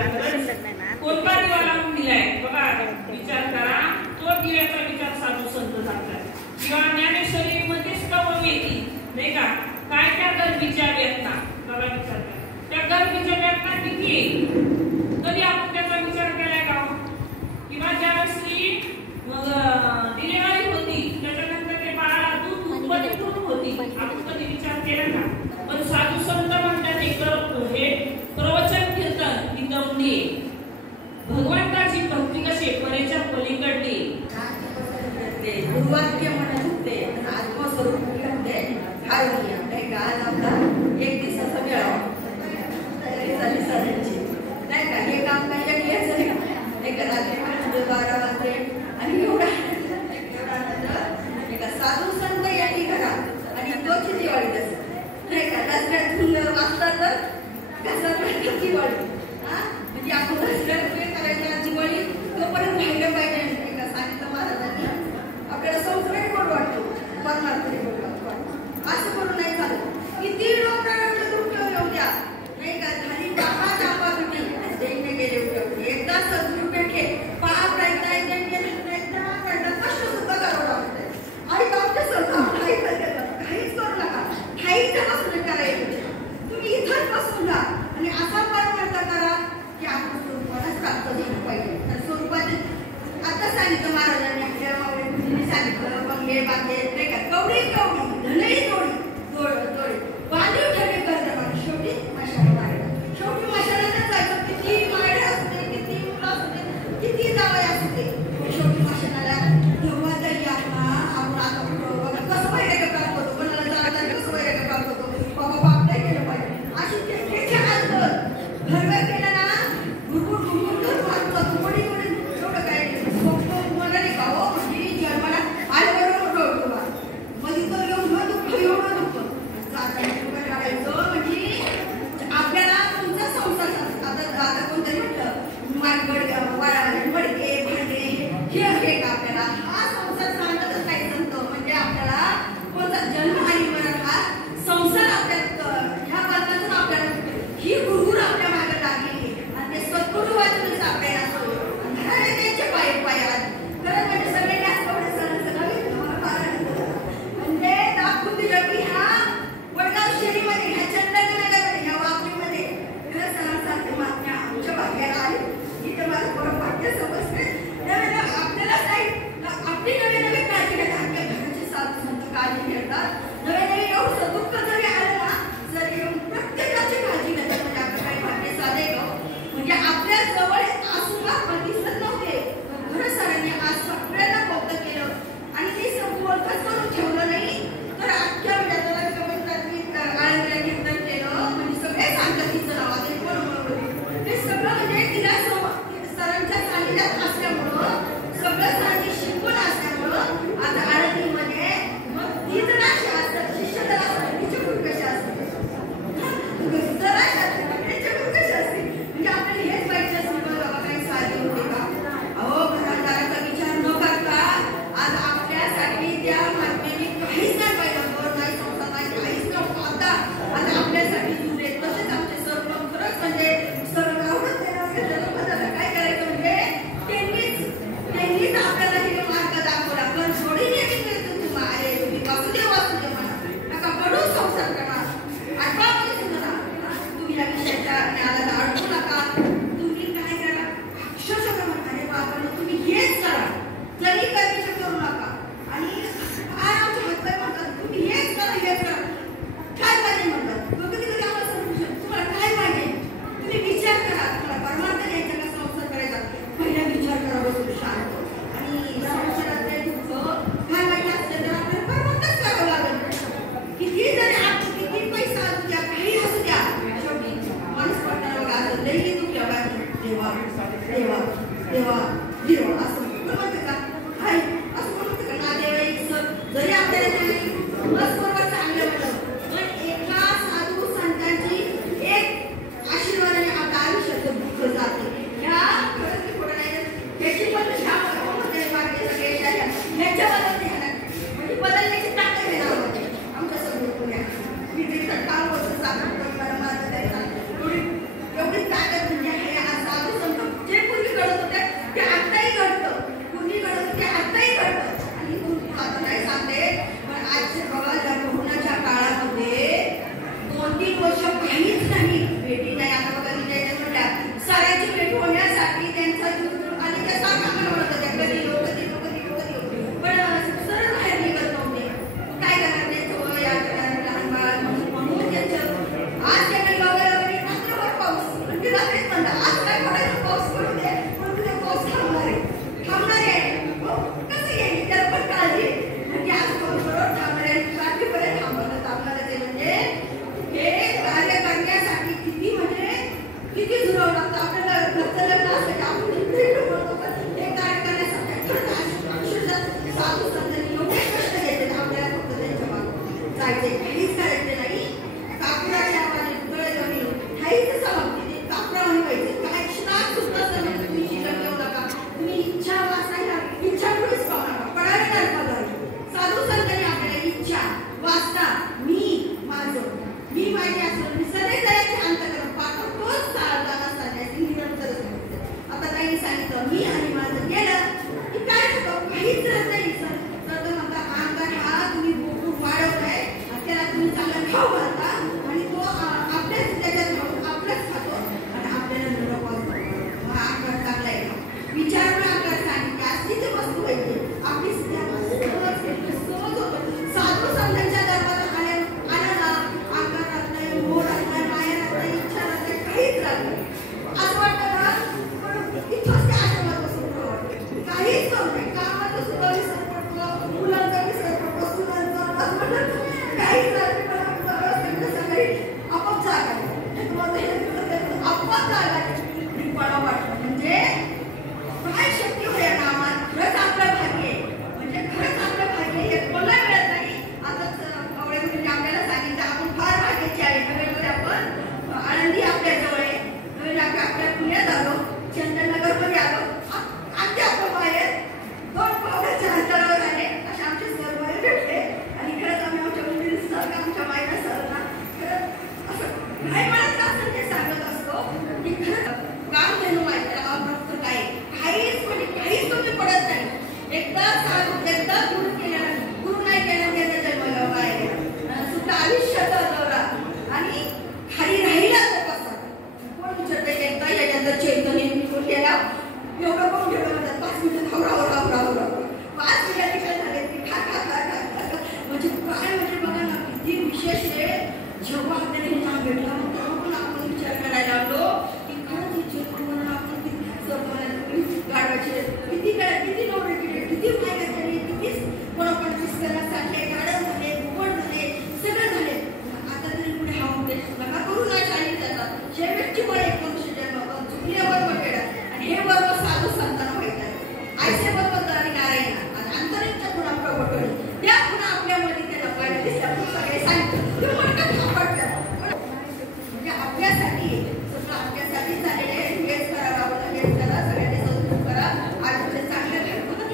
कोणता दिवा लावून दिलाय बघा विचार करा. तो दिव्याचा विचार साधू संत सांगतात. किंवा ज्ञानेश्वरी मध्येच कवळ येते नाही का काय त्या गर्दीच्या व्यथा बघा विचार करा. त्या गर्दीच्या व्यथा किती कधी आपण त्याचा विचार केलाय का. किंवा ज्यावेळेस डिलिव्हरी होती त्याच्यानंतर ते बाळाला दूध उत्पन्न होती आपण कधी विचार केला का. पण साधू संत म्हणतात हे प्रवचन कीर्तन ही दौंडी भगवंताची भक्ती कशी परेच्या पलीकडली गुरुवाक्य म्हणत होते आत्मस्वरूप होते हार्मोनिया नाही का. आज आपला एक दिवसाचा मेळावा तयारी झाली नाही का. हे काम काही घ्यायचं नाही का. रात्री 12 वाजले आणि एवढा साधू संत यांनी घरात आणि तोची दिवाळी नाही का. दसऱ्यातून वाचता तर दसऱ्यात दिवाळी म्हणजे आपण दसऱ्यात करायची दिवाळी तोपर्यंत राहिलं पाहिजे नाही का. सांगितलं महाराजांनी आपल्याला संसारही गोड वाटतो मरणार तरी गोड वाटतो. असं करू नाही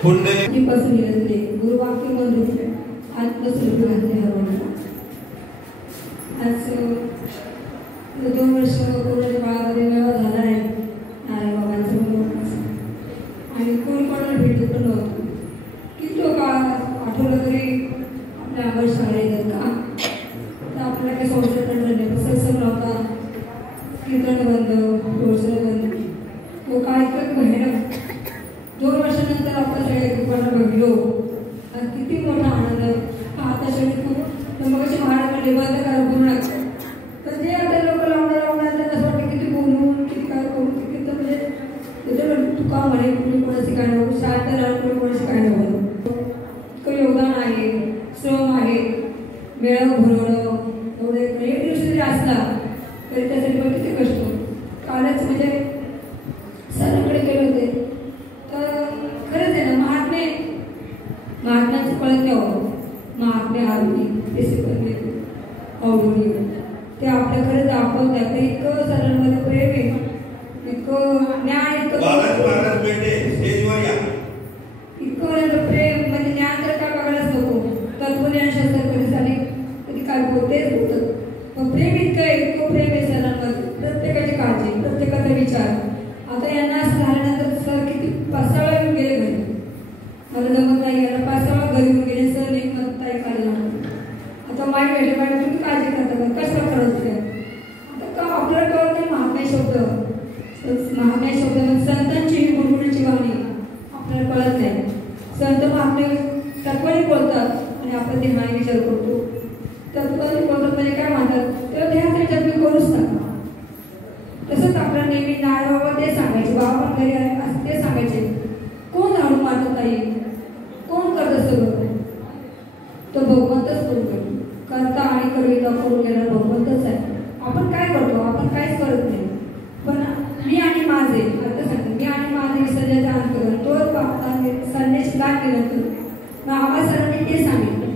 पासून येते गुरुवाक्य बंधू आजपासून घातले हरवला. आज 2 वर्ष कोरोनाच्या काळामध्ये मेळा झाला आहे नारायण बाबांचा आणि कोण कोणाला भेटत पण नव्हतं. किती लोक आठवलं तरी आपल्या अंगावर शाळा येतात का तर आपल्याला काही संशय नाही. सत्संग नव्हता, कीर्तन बंद, रोजनं बंद, तो काय ऐकत भयानक. 2 वर्षानंतर आपण सगळ्या एकमेकांना बघलो आणि किती मोठा आनंद. आता शेवटी खूप तर मग अशी महाराज म्हणले बंद करा पूर्ण. तर जे आता लोक लावणार असं वाटतं किती बोलून किती काय करून किती तर म्हणजे त्याच्यावर तुका म्हणे कुणी कोणाशी काय नको, शांत राहून कुणी कोणाशी काय नको. इतकं योगदान आहे, श्रम आहे, मेळावं भरवणं एवढे एक दिवस जरी असला तरी त्यासाठी पण किती कष्ट. कालच म्हणजे सरांकडे गेले होते तर खरंच आहे ना महात्म्याचं कळत द्यावं. महात्म्य आरती ते अवघडी ते आपल्या खरंच दाखवतात. तर इतकं सरांमध्ये प्रेम आहे, इतकं ज्ञान, इतकं प्रेम म्हणजे ज्ञान तर काय बघायलाच नको. तत्वज्ञान शास्त्र कधी झाले कधी काय बोलतेच होतं पण प्रेम इतकं प्रेम आहे सरांमध्ये. प्रत्येकाची काळजी, प्रत्येकाचा विचार. आता यांना असं झाल्यानंतर सर किती 5-6 वेळा येऊन गेले घरी. मला जमत नाही याला 5-6 वेळा घरी येऊन गेले. सर एक मत ताई काढला आता माई भेटले मॅडम तुम्ही काळजी करता का कसं करत ते आता का आपल्याला कळत नाही. महात्म्य शब्द संतांची ही गुणगुणाची वाणी आपल्याला कळत नाही. संत महात्म्य तत्वाने बोलतात आणि आपण ते हाय विचार करतो. तत्वाने बोलतात म्हणजे काय म्हणतात तेव्हा ध्यान तुम्ही करूच नका. तसंच आपल्याला नेहमी नारायण ते सांगायचे, बाबा पण घरी आहे असं ते सांगायचे. कोण झाडू मारत नाही, कोण करत सगळं तो भगवंतच करून करता आणि कविता करून घेणार भगवंतच आहे. आपण काय करतो, आपण काहीच करत नाही. पण मी आणि माझे आता सांगते मी आणि माझे विसर्जाचा अंतर तो संदेश का केलं मग आम्हाला सरांनी ते सांगितलं.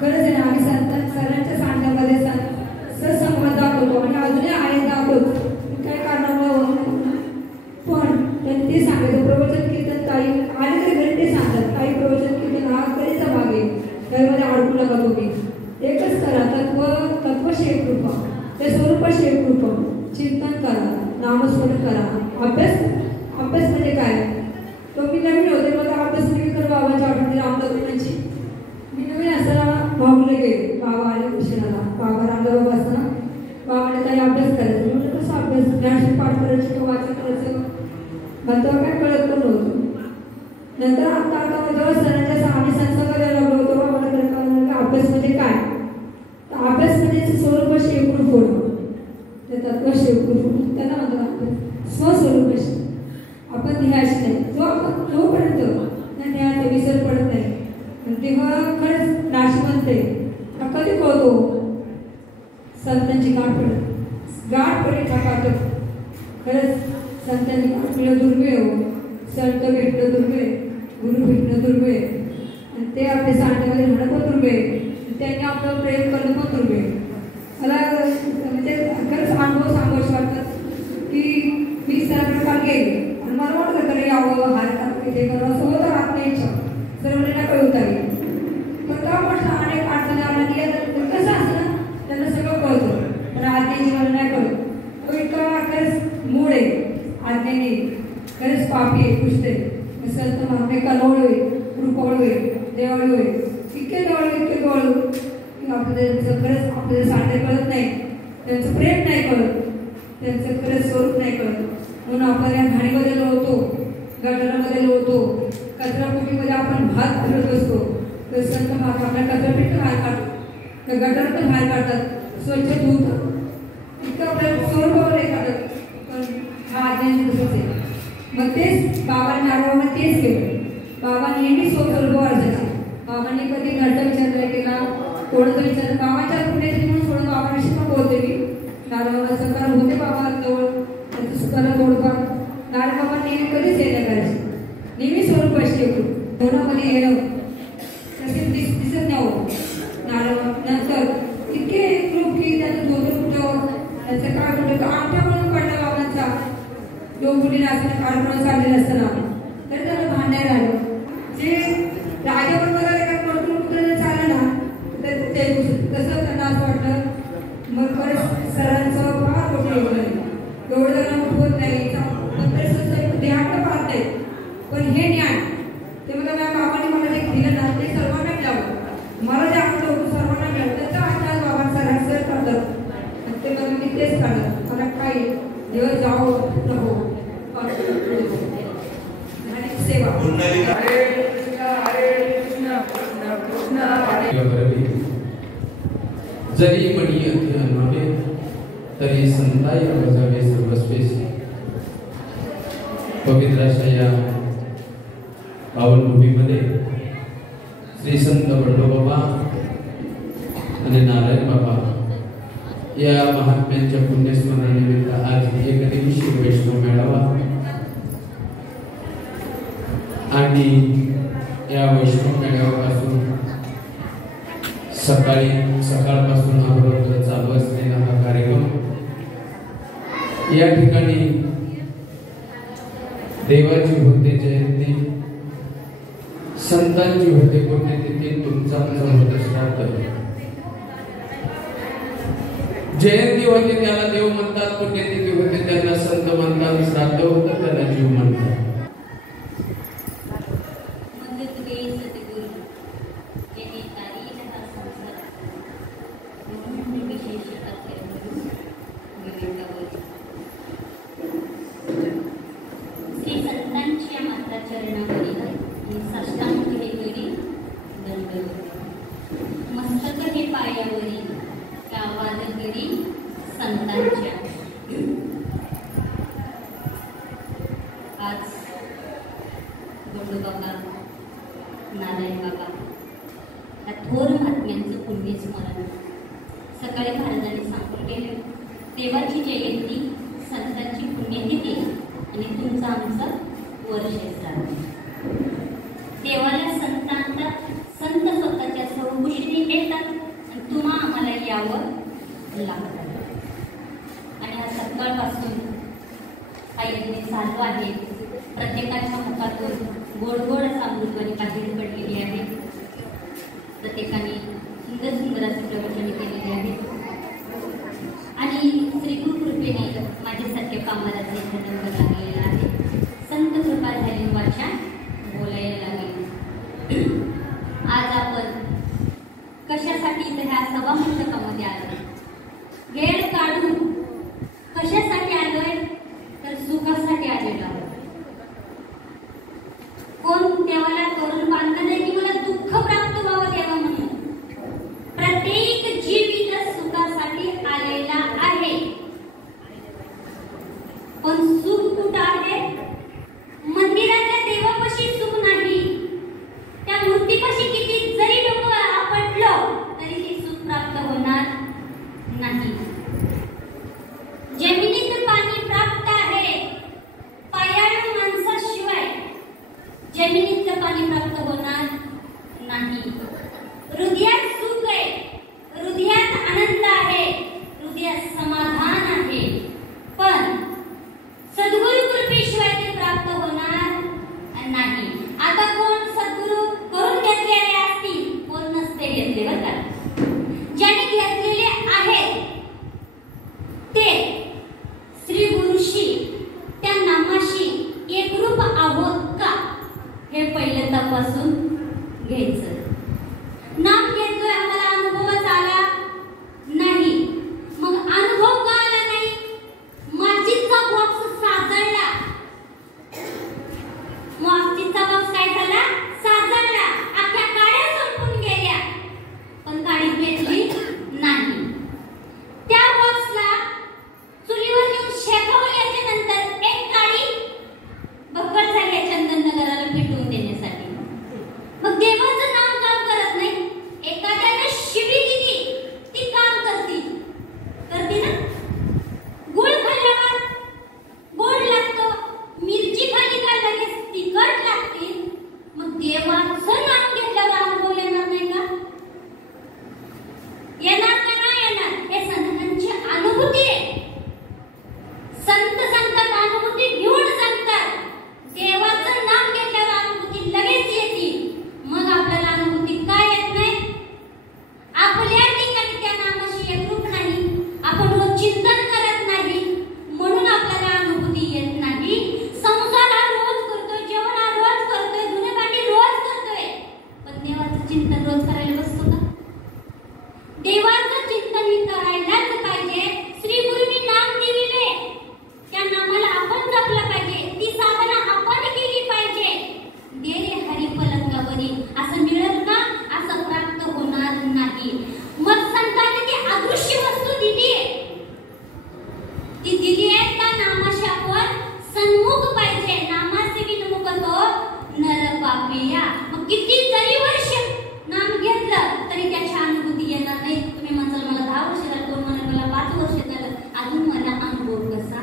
खरंच आहे ना आम्ही सरांच्या सांगण्यामध्ये सत्संगत दाखवतो आणि अजूनही आहे दाखवतो. काय कारणामुळे पण त्यांनी ते सांगितलं प्रवचन कीर्तन ताई आले तरी घरी ते सांगतात ताई प्रवचन कीर्तन हा कधीचा भाग आहे त्यामध्ये अडकू नका तुम्ही. एकच करा तत्वशेव कृपा त्या स्वरूपाशेव कृपा चिंतन करा, नामस्मरण करा, अभ्यास म्हणजे काय तो मी नवीन होते मला अभ्यास नाही कर बाबाच्या आठवणी रामदासांची. मी नवीन असताना भाऊला गेले बाबा आले कृष्णाला बाबा रामदास असताना बाबाने काही अभ्यास करायचा. म्हणजे कसं अभ्यास ज्ञान पाठ करायचं किंवा वाचन करायचं मला तेव्हा काय कळत पण नव्हतं. नंतर आता जेव्हा सरांच्या आम्ही संसर्ग द्यायला लागलो तेव्हा मला कळलं अभ्यास म्हणजे काय. तर अभ्यास म्हणजे स्वरूप शेवकृत होणं ते तत्व शेवकृत होणं त्यांना म्हणतात स्वस्वरूप. आपण ध्यास नाही जोपर्यंत त्या ध्यानाचा विसर पडत नाही तेव्हा खरंच नाशवंत आहे. कधी कळतो संतांची गाठ पडे टाकात खरंच संतांची गाठ मिळणं दुर्मिळ हो. संत भेटणं दुर्मिळ, गुरु भेटणं दुर्मिळ आणि ते आपल्या सांगण्यामध्ये राहणं पण दुर्मिळ, त्यांनी आपलं प्रेम करणं पण दुर्मिळ. मला म्हणजे खरंच अनुभव सांगायचे वाटतात की मी सरांकडे काल गेले आणि मला वाटतं कडे यावं हार टाकते ते करावं असं होतं आपल्या इच्छा सर म्हणजे ना कळवत आली. पण का म्हटलं अनेक अडचणी आल्या कसं असतं त्यांना सगळं कळतं पण आज्ञेची मला नाही कळत. तो इतका खरंच मूळ आहे आज्ञेने खरंच पापी आहे पुष्ट आहे. संत महात्मे कलवळ होय, कृपवळ होय, देवाळ होय, इतके जवळ आपल्याला खरंच आपल्याला सांगणे कळत नाही, त्यांचं प्रेम नाही कळत, त्यांचं खरंच स्वरूप नाही कळत. म्हणून आपण या घाणीमध्ये लोळतो, गटारामध्ये लोळतो, कचराकुटीमध्ये आपण भात फिरत बसतो. तर संत महात्मा आपल्या कचरापेटी बाहेर काढतो, त्या गटारातून बाहेर काढतात, स्वच्छ धुतात, इतकं आपल्या स्वरूपावर नाही काढत. पण हा आज्ञांची तसंच आहे. मग तेच बाबांनी आडवामध्ये तेच केलं. बाबा नेहमी स्वस्वरूप अर्जायचे. बाबांनी कधी घरचा विचार नाही केला, कोणाचा विचार बाबाच्या पुण्याची म्हणून सोडून बाबांविषयी पण बोलते मी. नारायण सरकार होते बाबा जवळ त्यांचं सुद्धा थोडंफार नारायण बाबा नेहमी कधीच येण्या करायचे. नेहमी स्वरूप अशी कोणामध्ये येणं तसे दिसत नाही हो. नारायण नंतर इतके रूप की त्यांचं धोतर कुठं त्यांचं काय कुठं आमच्या म्हणून पडला बाबांचा योगुलीला असताना कार्यक्रम चाललेला असताना तरी त्याला भांडायला आलं. जे पण हे ज्ञान ते मला माझ्या बाबांनी मला जे दिलं ना ते सर्वांना मिळावं. मला जे आठवलं होतं सर्वांना मिळालं त्याचा आजकाल बाबांचा रहस्य करतात आणि ते मला मी तेच काढलं. मला काही देव जाओ रहो आणि सेवा. जरी मणी अति अनावे तरी संताई बजावे सर्वस्वेस. पवित्र अशा या पावनभूमीमध्ये श्री संत बंडोबाबा आणि नारायण बाबा या महात्म्यांच्या पुण्यस्मरणानिमित्त आज एक दिवसीय वैष्णव मेळावा आणि या वैष्णव मेळाव्यापासून सकाळपासून अहोरात्र चालू असलेला हा कार्यक्रम या ठिकाणी देवाची होते जयंती, संतांची होते पुण्यतिथी, तुमचा होते श्राद्ध. जयंती होते त्याला देव म्हणतात, पुण्यतिथी होते त्याला संत म्हणतात, श्राद्ध होतं त्याला जीव म्हणतात. मस्तक हे पायावरी गावादगरी संतांच्या. आज बंडोबाबा नारायण बाबा या थोर महात्म्यांचं पुण्यस्मरण. सकाळी महाराजांनी सांगून गेले देवाची जयंती, संतांची पुण्यतिथी आणि तुमचं आमचं वर्ष श्राद्ध. देवाला संत आणतात, संत स्वतःच्या स्वभूषणी येतात आणि तुम्हा आम्हाला यावं लागतं. आणि हा सकाळपासून हा यज्ञ चालू आहे. प्रत्येकाच्या मुखातून गोड गोड असा अमृतवाणी बाहेर पडलेली आहे. प्रत्येकाने सुंदर सुंदर असे प्रवचने केलेली आहेत आणि श्रीगुरु कृपेने माझ्यासारख्या कामाला जन्म लागलेला आहे. संत कृपा झाली वाचा बोलायला लागेल. आज आपण कशासाठी ह्या सभा मंडपामध्ये आलो, वेळ काढून कशासाठी आलोय तर सुखासाठी आलेलो आहोत. कोण देवाला करून बांधलं नाही की मला दुःख प्राप्त व्हावं देवा म्हणून. प्रत्येक जीव इथं सुखासाठी आलेला आहे. पण सुख कुठं आहे? मंदिराच्या देवापाशी सुख नाही. त्या मूर्तीपाशी किती जरी डोकं आपटलं तरी ते सुख प्राप्त होणार नाही. चिंतन रोज करायला बसतो का? देवाचं चिंतन ही करायलाच पाहिजे. श्री गुरुनी नाम दिलेले, त्या नामाला आपण जपलं पाहिजे, ती साधना आपण केली पाहिजे. दे रे हरी पलंगावरी असं मिळत ना, असं प्राप्त होणार नाही. मग संतांनी ती अदृश्य वस्तू दिली आहे, ती दिली आहे त्या नामाशी आपण सन्मुख पाहिजे. नामाचे विनमुख तो नर पापिया. मग किती जरी वर्ष नाम घेतलं तरी त्याची अनुभूती येणार नाही. तुम्ही म्हणसाल मला 10 वर्ष झालं, कोण म्हणाल मला 5 वर्ष झालं, अजून मला अनुभव कसा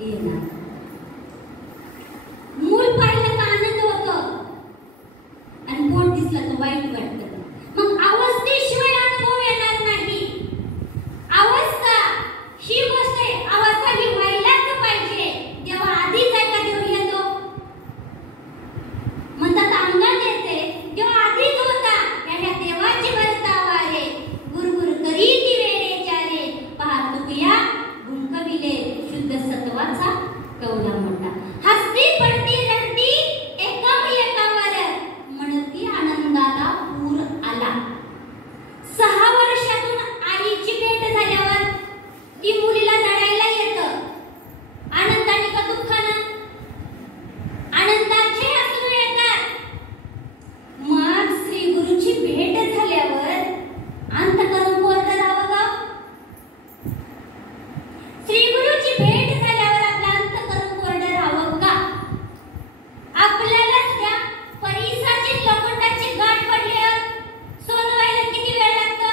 येणार? मूल पाहिलं तर आनंद होतो आणि पोट दिसलं तर वाईट वाटतं. मग अवस्थेशिवाय अनुभव येणार नाही. अवस्था ही गोष्ट आहे, अवस्था ही व्हायलाच पाहिजे. तेव्हा आधीच आहे का देव येतो? म्हणतात अंगात येते, तेव्हा आधीच होता. या देवाची वर्तावा रे, गुरगुर करी ती वेळेच्या रे. पहा तुकया गुंकविले शुद्ध सत्वाचा कवला मोठा. हसती पडती रडती एकम एकावर, म्हणती आनंदाला पूर आला. 6 वर्षातून आईची भेट झाल्यावर ती मुलीला रडायला येतं. आनंदाने का दुःखानं? आनंदाचे अश्रू येतात. मग श्री गुरुची भेट झाल्यावर अंतःकरण कोरडं राहावं का? श्री गुरुची भेट झाल्यावर आपलं अंतःकरण कोरडं राहावं का? आपल्याला त्या परिसाची लपटाची गाठ पडल्यावर सोनं व्हायला किती वेळ लागतो?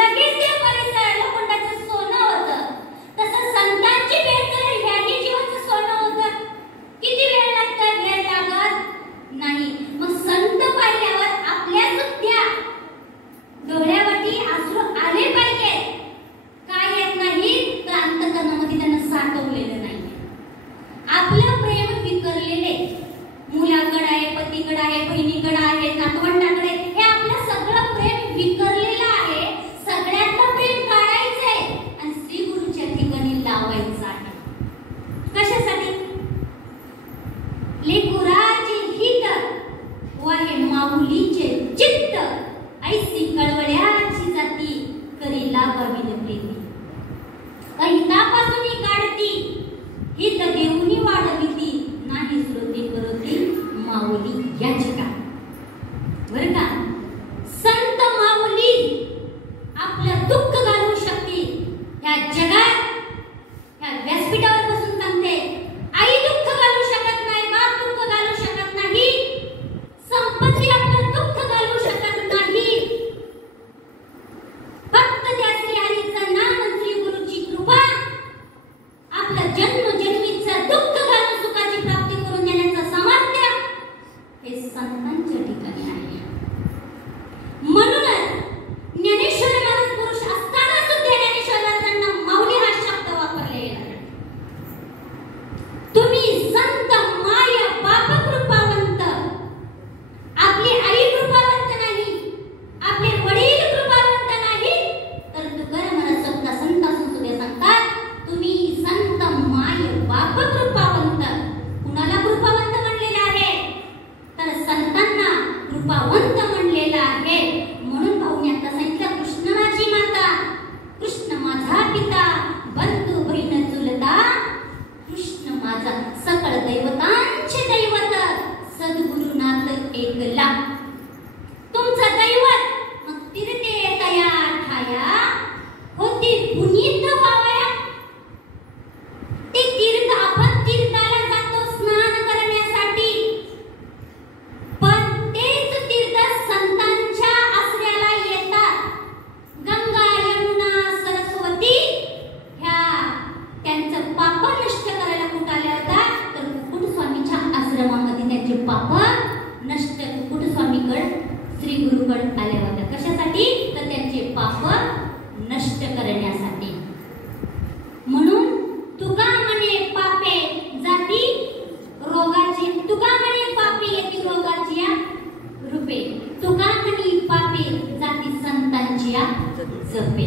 लगेच त्या परिसर लपटाचं सोनं होतं. तसं संतांची भेट झाली, ह्यानी जीवाचं सोनं होतं. किती वेळ लागतं? वेळ लागत नाही. मग संत पाहिल्यावर आपल्या सुद्धा डोळ्यावरती अश्रू आले पाहिजे. काय येत नाही तर अंतःकरणामध्ये त्यांना साठवलेलं नाही. आपलं प्रेम विकरलेले, मुलाकडे आहे, पतीकडे आहे, बहिणीकडे आहे, नातवंडाकडे, हे आपलं सगळं प्रेम विकरलेलं आहे. सगळ्यातलं प्रेम काढायचंय आणि श्री गुरुच्या ठिकाणी लावायचं आहे. कशासाठी? लेकुराचे हित व हे माऊलीचे चित्त, ऐसी कळवळ्याची जाती करी लागावी न प्रीती. हितापासून काढती, हित देऊनी वाढविती, नाही श्रोते करती माऊली या जगा. बरं का? संत माऊली आपलं दुःख घालवू शकते या जगात. ह्या व्यासपीठावर बसून सांगते, आई दुःख घालू शकत नाही, बाप दुःख घालू शकत नाही, संपत्ती आपलं दुःख घालू शकत नाही. फक्त त्या श्री हरीचं नाम, श्री गुरुची कृपा आपलं जन्मजन्मीचं दुःख घालून सुखाची प्राप्ती करून देण्याचं सामर्थ्य हे संतांच्या ठिकाणी आहे. म्हणूनच ज्ञानेश्वर माणूस पुरुष असताना सुद्धा ज्ञानेश्वरांना माऊली हा शब्द वापरलेला आहे. तुम्ही संत माय बाप कृपावंत, आपली आई कृपावंत नाही, आपले वडील कृपावंत नाही, तर तुकाराम महाराज स्वतः संत असून सुद्धा सांगतात तुम्ही संत माय बाप कृपावंत. कुणाला कृपावंत म्हणलेलं आहे? तर संतांना कृपावंत म्हणलेलं आहे. म्हणून भाऊने आता सांगितलं, कृष्ण माझी माता, कृष्ण माझा पिता, बंधू बहीण चुलता, कृष्ण माझा सकळ दैवतांचे दैवत, सद्गुरुनाथ एकला. तुमचं दैवत मग तीर्थे तया ठाया होती पुनीत व्हावया. ते तीर्थ, आपण तीर्थाला जातो स्नान करण्यासाठी, पण तेच तीर्थ संतांच्या आश्रयाला येतात. गंगा यमुना सरस्वती ह्या त्यांचं पाप नष्ट करायला कुठं आल्या होत्या? तर कुकुटस्वामीच्या आश्रमामध्ये त्यांचे पाप नष्ट, कुकुटस्वामीकडे श्री गुरुकडे आल्या होत्या. कशासाठी? तर त्यांचे पाप नष्ट करण्यासाठी. म्हणून तुका म्हणे पापे जाती रोगाची, तुका म्हणे पापे येती रोगाची रूपे, तुका म्हणे पापे जाती संतांची जपे.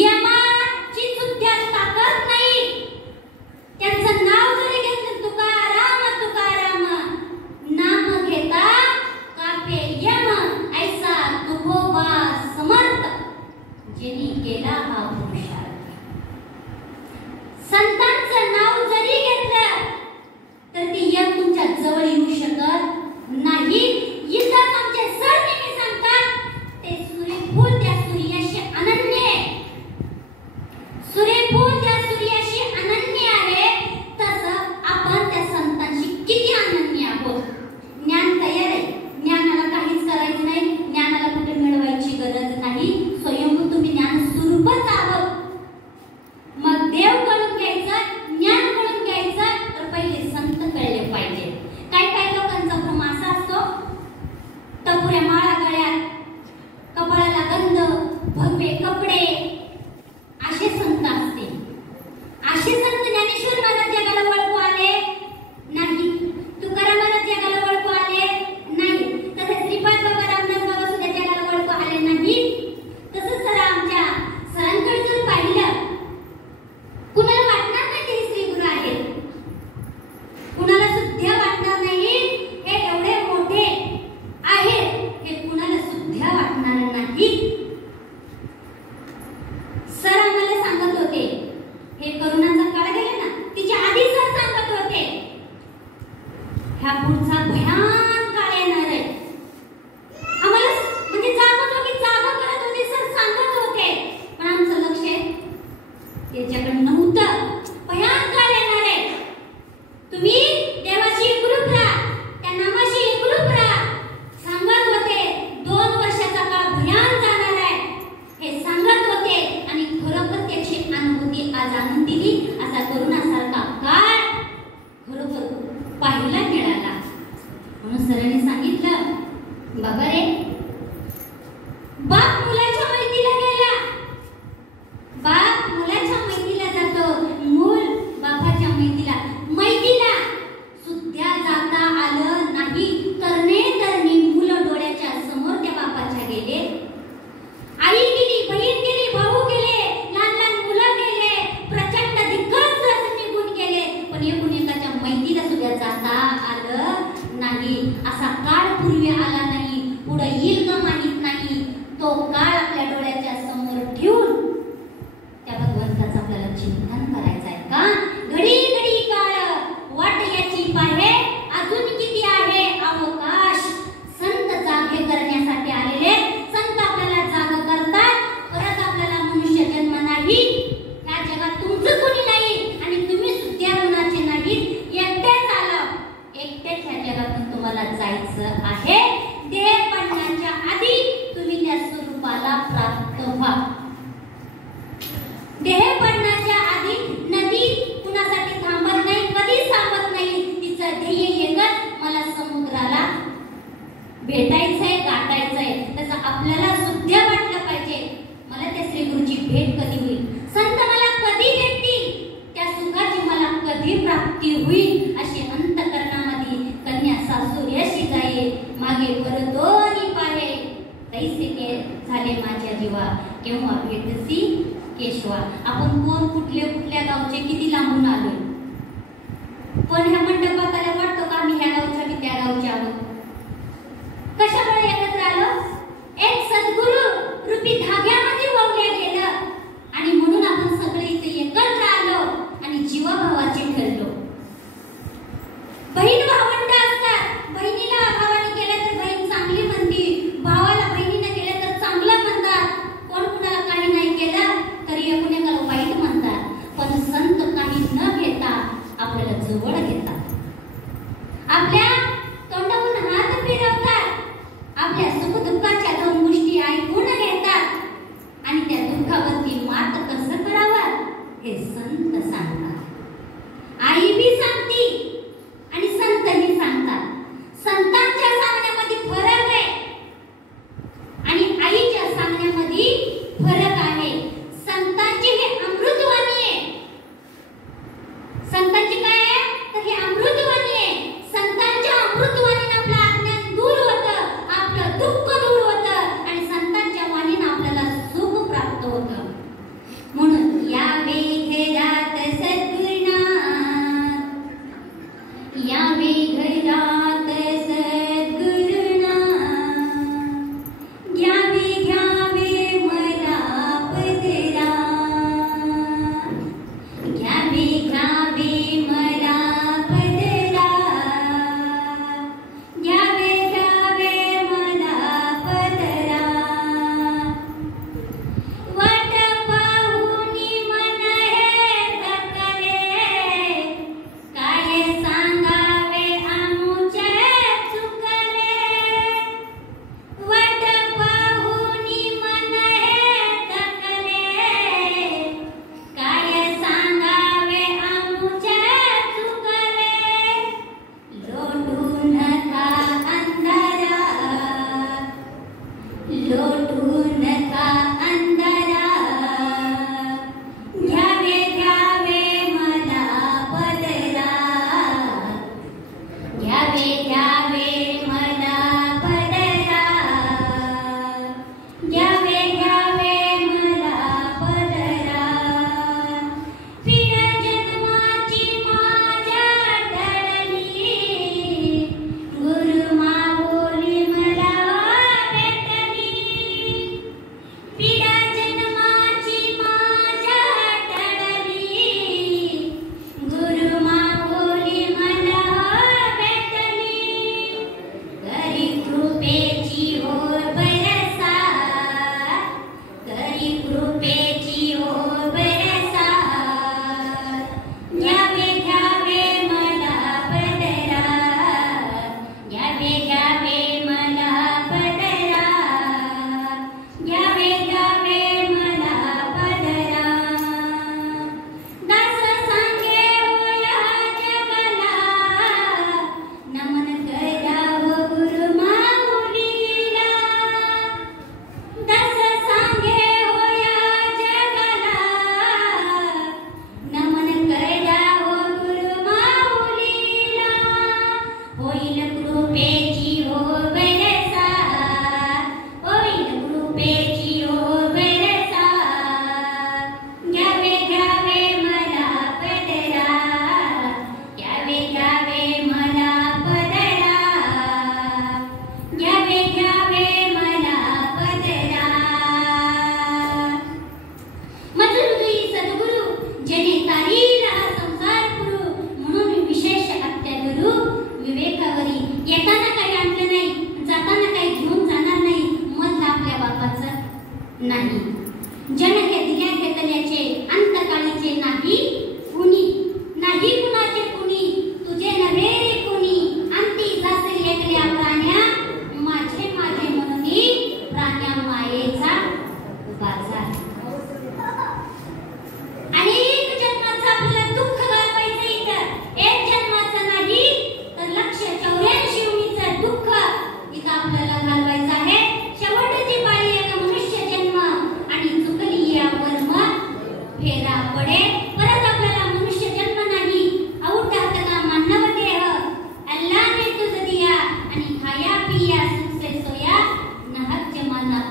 यमाची सुद्धा ताकद नाही. त्यांचं नाव जरी घेतलं तुकाराम तुकाराम, नाम घेता बाबा रे, बाप मुलाच्या मैतीला गेला, बाप मुलाच्या मैतीला जातो, मूल बापाच्या मैतीला सुद्धा जाता आलं नाही. तरणे मुलं डोळ्याच्या समोर त्या बापाच्या गेले. आई गेली, बहीण गेली, भाऊ गेले, लहान मुलं गेले, प्रचंड दिग्गज निघून गेले, पण एकाच्या मैतीला सुद्धा जाता आलं नाही. असा काळ पूर्वी आला नाही, पुढे येईल का माहित नाही. तो काळ आपल्या डोळ्याच्या समोर ठेवून त्या भगवंताचं आपल्याला चिंतन करायचं आहे का? घडी काळ वाट याची पाहे, अजून किती आहे अवकाश. संत जागे करण्यासाठी आलेले, संत आपल्याला जाग करतात. परत आपल्याला मनुष्य जन्म नाही, ह्या जगात तुमचं कोणी नाही आणि तुम्ही सुद्धा कोणाचे नाहीत. एकटेच आलं, एकटेच ह्या जगातून तुम्हाला जायचं आहे. देह पडण्याच्या आधी तुम्ही त्या स्वरूपाला प्राप्त व्हा. देह पडण्याच्या आधी नदी कुणासाठी थांबत नाही, कधीच थांबत नाही. तिचं ध्येय एकच, मला समुद्राला भेटायचंय, गाठायचंय. तसं आपल्याला सुद्धा वाटलं पाहिजे, मला त्या श्री गुरुची भेट कधी होईल, संत मला कधी भेटतील, त्या सुखाची मला कधी प्राप्ती होईल. अशी अंतकरणामध्ये कन्या सासुर्याशी जाये, मागे वर दोन्ही पाहे, तैसे के झाले माझ्या जीवा, केव्हा भेटसी केशवा. आपण कोण कुठल्या गावचे, किती लांबून आलोय, पण ह्या मंडपात आल्या वाटतो का आम्ही ह्या गावच्या की त्या गावचे आहोत. कशामुळे एकत्र आलो? एक सद्गुरु रूपी धाग्यामध्ये वावल्या गेलं आणि म्हणून आपण सगळे इथे एकत्र आलो आणि जीवाभावाचे ठरलो. बहीण भावंड असतात, बहिणीला भावाने केलं तर बहीण चांगली म्हणती, भावाला बहिणीने केलं तर चांगलं म्हणतात. कोण कुणाला काही नाही केलं तरी एकाला वाईट म्हणतात. पण संत काही न घेता आपल्याला जवळ घेतात, आपल्या तोंडावरून हात फिरवतात.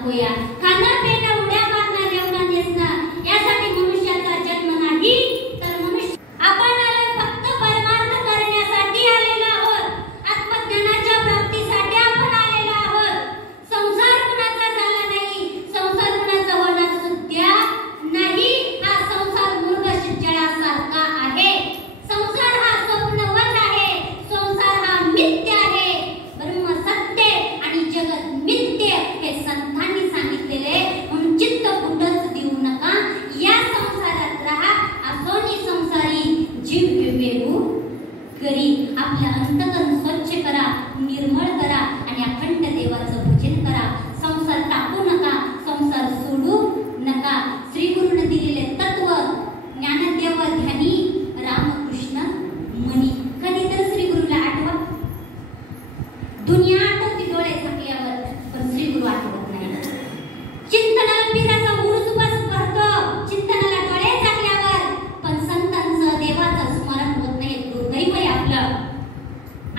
होया. खाना पिणं उड्या मारणं जेवणं नेसणं यासाठी मनुष्याचा जन्म नाही, तर मनुष्य आपण फक्त परमार्थ करण्यासाठी आलेलो आहोत. आत्मज्ञानाच्या प्राप्तीसाठी आपण आलेलो आहोत. संसार कुणाचा झाला नाही, संसार कुणाचा होणार सुद्धा नाही. हा संसार मूर्ख जळासारखा आहे. संसार हा स्वप्नवत आहे. संसार हा मिथ्य आहे. ब्रह्म सत्य आणि जगत मिथ्य हे संतांनी सांगितलेले. म्हणून चित्त कुठंच देऊ नका. या संसारात राहा. असोनी संसारी जीव विवेकू करी. आपलं अंतकरण स्वच्छ करा, निर्मळ करा आणि अखंड देवाचं पूजन करा. संसार टाकू नका, संसार सोडू नका. श्री गुरुने दिलेले तत्व ज्ञानदेव ध्यानी रामकृष्ण म्हणी. कधी तर श्री गुरुला आठवा. दुनिया आठवती डोळे झाकल्यावर, पण श्री गुरु आठवत नाही. चिंतनाला पीराचा उरूस भरतो, चिंतनाला डोळे झाकल्यावर, पण संतांचं देवाचं स्मरण होत नाही. दुर्दैव आहे आपलं.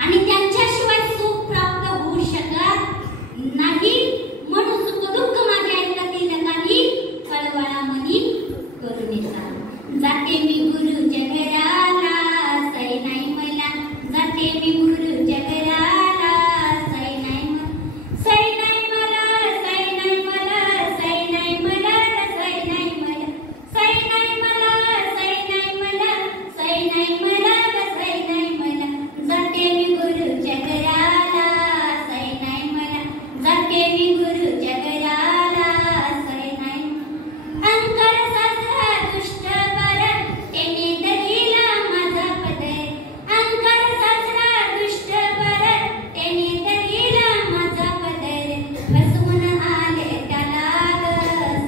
आणि त्यांच्याशिवाय सुख प्राप्त होऊ शकत नाही. म्हणून सुख दुःख माझ्या ऐकतील काही कळवळा मनी करुणेचा. जाते मी गुरुच्या घराला, सई नाही मला. जाते मी गुरुच्या घराला, सई नाही मला. सई नाही मला, सई नाही मला, सई नाही मला, सई नाही मला. सई नाही मला, सई नाही मला, सई नाही मला, सई नाही मला. जाते मी गुरुच्या घराला, सई नाही मला. जाते मी गुरुच्या घराला, सई नाही. अंकर सासरा दुष्ट बर, त्याने धरिला माझा पदर. अंकर सासरा दुष्ट बर, त्याने धरिला माझा पदर. फसवून आले त्याला ग,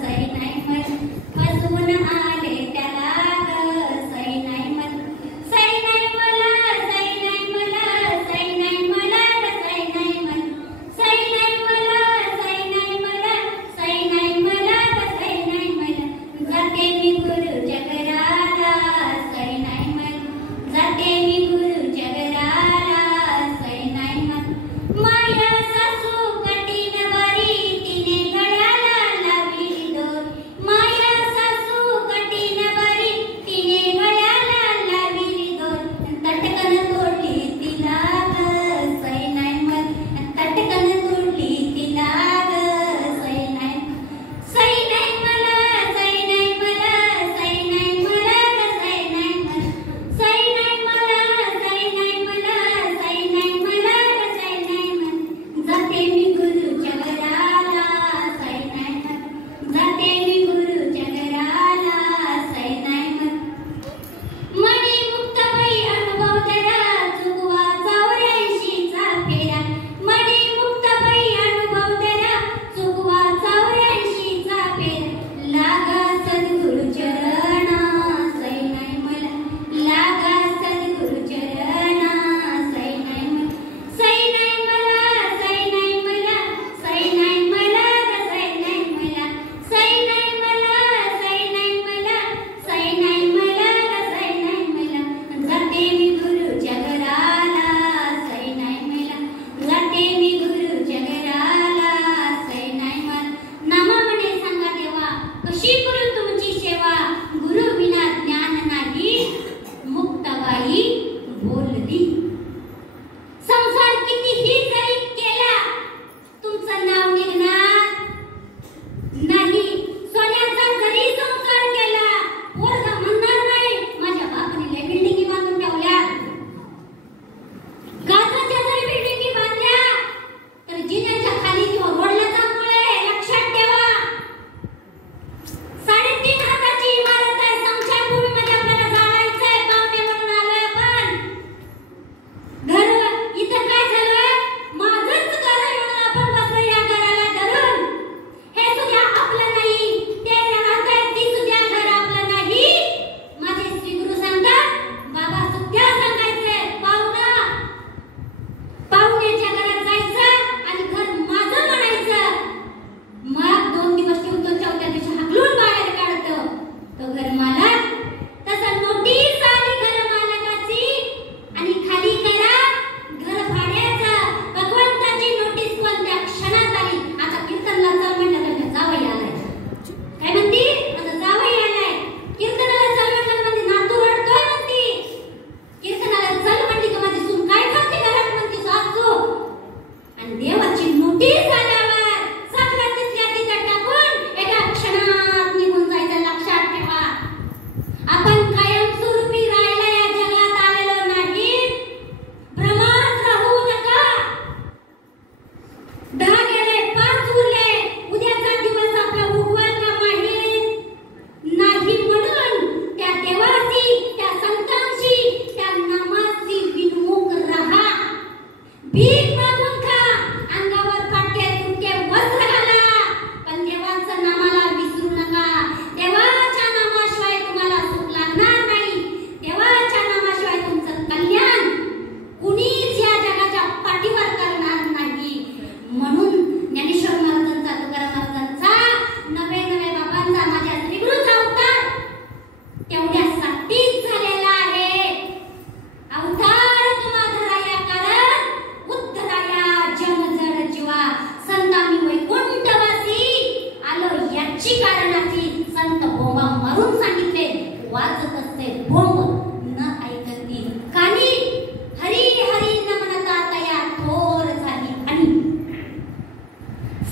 सई नाही मला. फसवून आले त्याला ग, सई नाही मला. सई नाही मला, सई नाही मला, सई नाही मला, सई नाही मला. सई नाही मला, सई नाही मला, सई नाही मला, सई नाही मला. जाते मी गुरुच्या घराला, सई नाही मला. जाते मी गुरुच्या घराला, सई नाही मला. माया सासू कठीण बारी,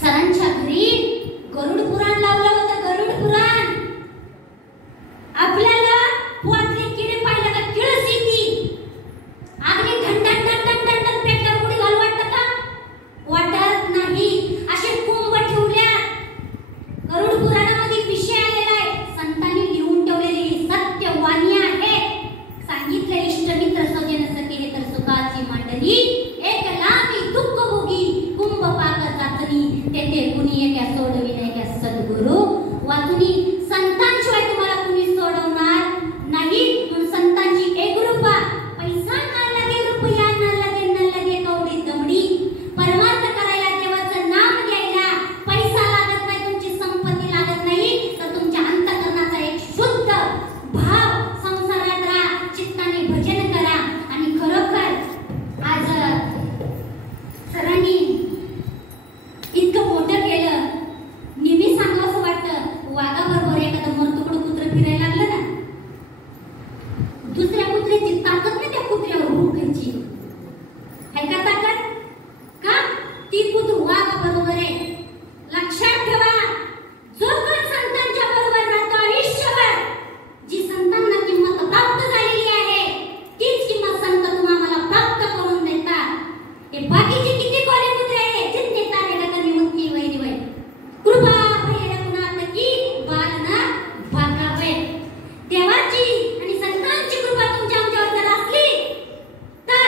सरांच्या घरी गरुड पुराण लावलं होतं. गरुड पुराण आपल्याला पोटले किडे पाहिलं का किळस येते. अगदी घंटन घंटन घंटन पेटावर उडी घालू वाटतं का? वाटत नाही. असे कुंभ ठेवल्या. गरुड पुराणामध्ये विषय आलेला आहे. संतांनी लिहून ठेवलेली सत्यवाणी आहे. सांगितले इष्टमित्र स्वजन सखे तर सुखाची मांडली एक लांबी दुःख भोगी कुंभ पाक चाचणी तेथे कुणी एका सोडविले एका सद्गुरु वाचुनी. संतांशिवाय तुम्हाला कुणी सोडवणार नाही. म्हणून संतांची एक रूपा पैसा ना लागे रुपया ना लागे न लागे कवडी दमडी. परमार्थ करायला देवाचं नाम घ्यायला पैसा लागत नाही, तुमची संपत्ती लागत नाही, तर तुमच्या अंतःकरणाचा एक शुद्ध भाव संसारात राहा, चित्ताने भजन करा. आणि खरोखर आज सरांनी इतकं मोठं केलं. नेहमी सांगावंसं वाटतं वाघाबरोबर एखादं मरतुकडं कुत्रं फिरायला लागलं ना, दुसऱ्या कुत्र्याची ताकद नाही त्या कुत्र्यावर हुकायची. आहे का ताकद? का ती कुत्र वाघाबरोबर आहे. लक्षात ठेवा, जो कोण संतांच्या बरोबर राहतो आयुष्यभर, जी संतांना किंमत प्राप्त झालेली आहे तीच किंमत संत तुम्हाला प्राप्त करून देतात. हे बाकीचे किती कोणी कुत्रे आहेत जितके तारे गगनी मुक्ती वैरी वै कृपा भैर गुणात की बालना भागावे. देवाची आणि संतांची कृपा तुमच्या आमच्यावर जर असली तर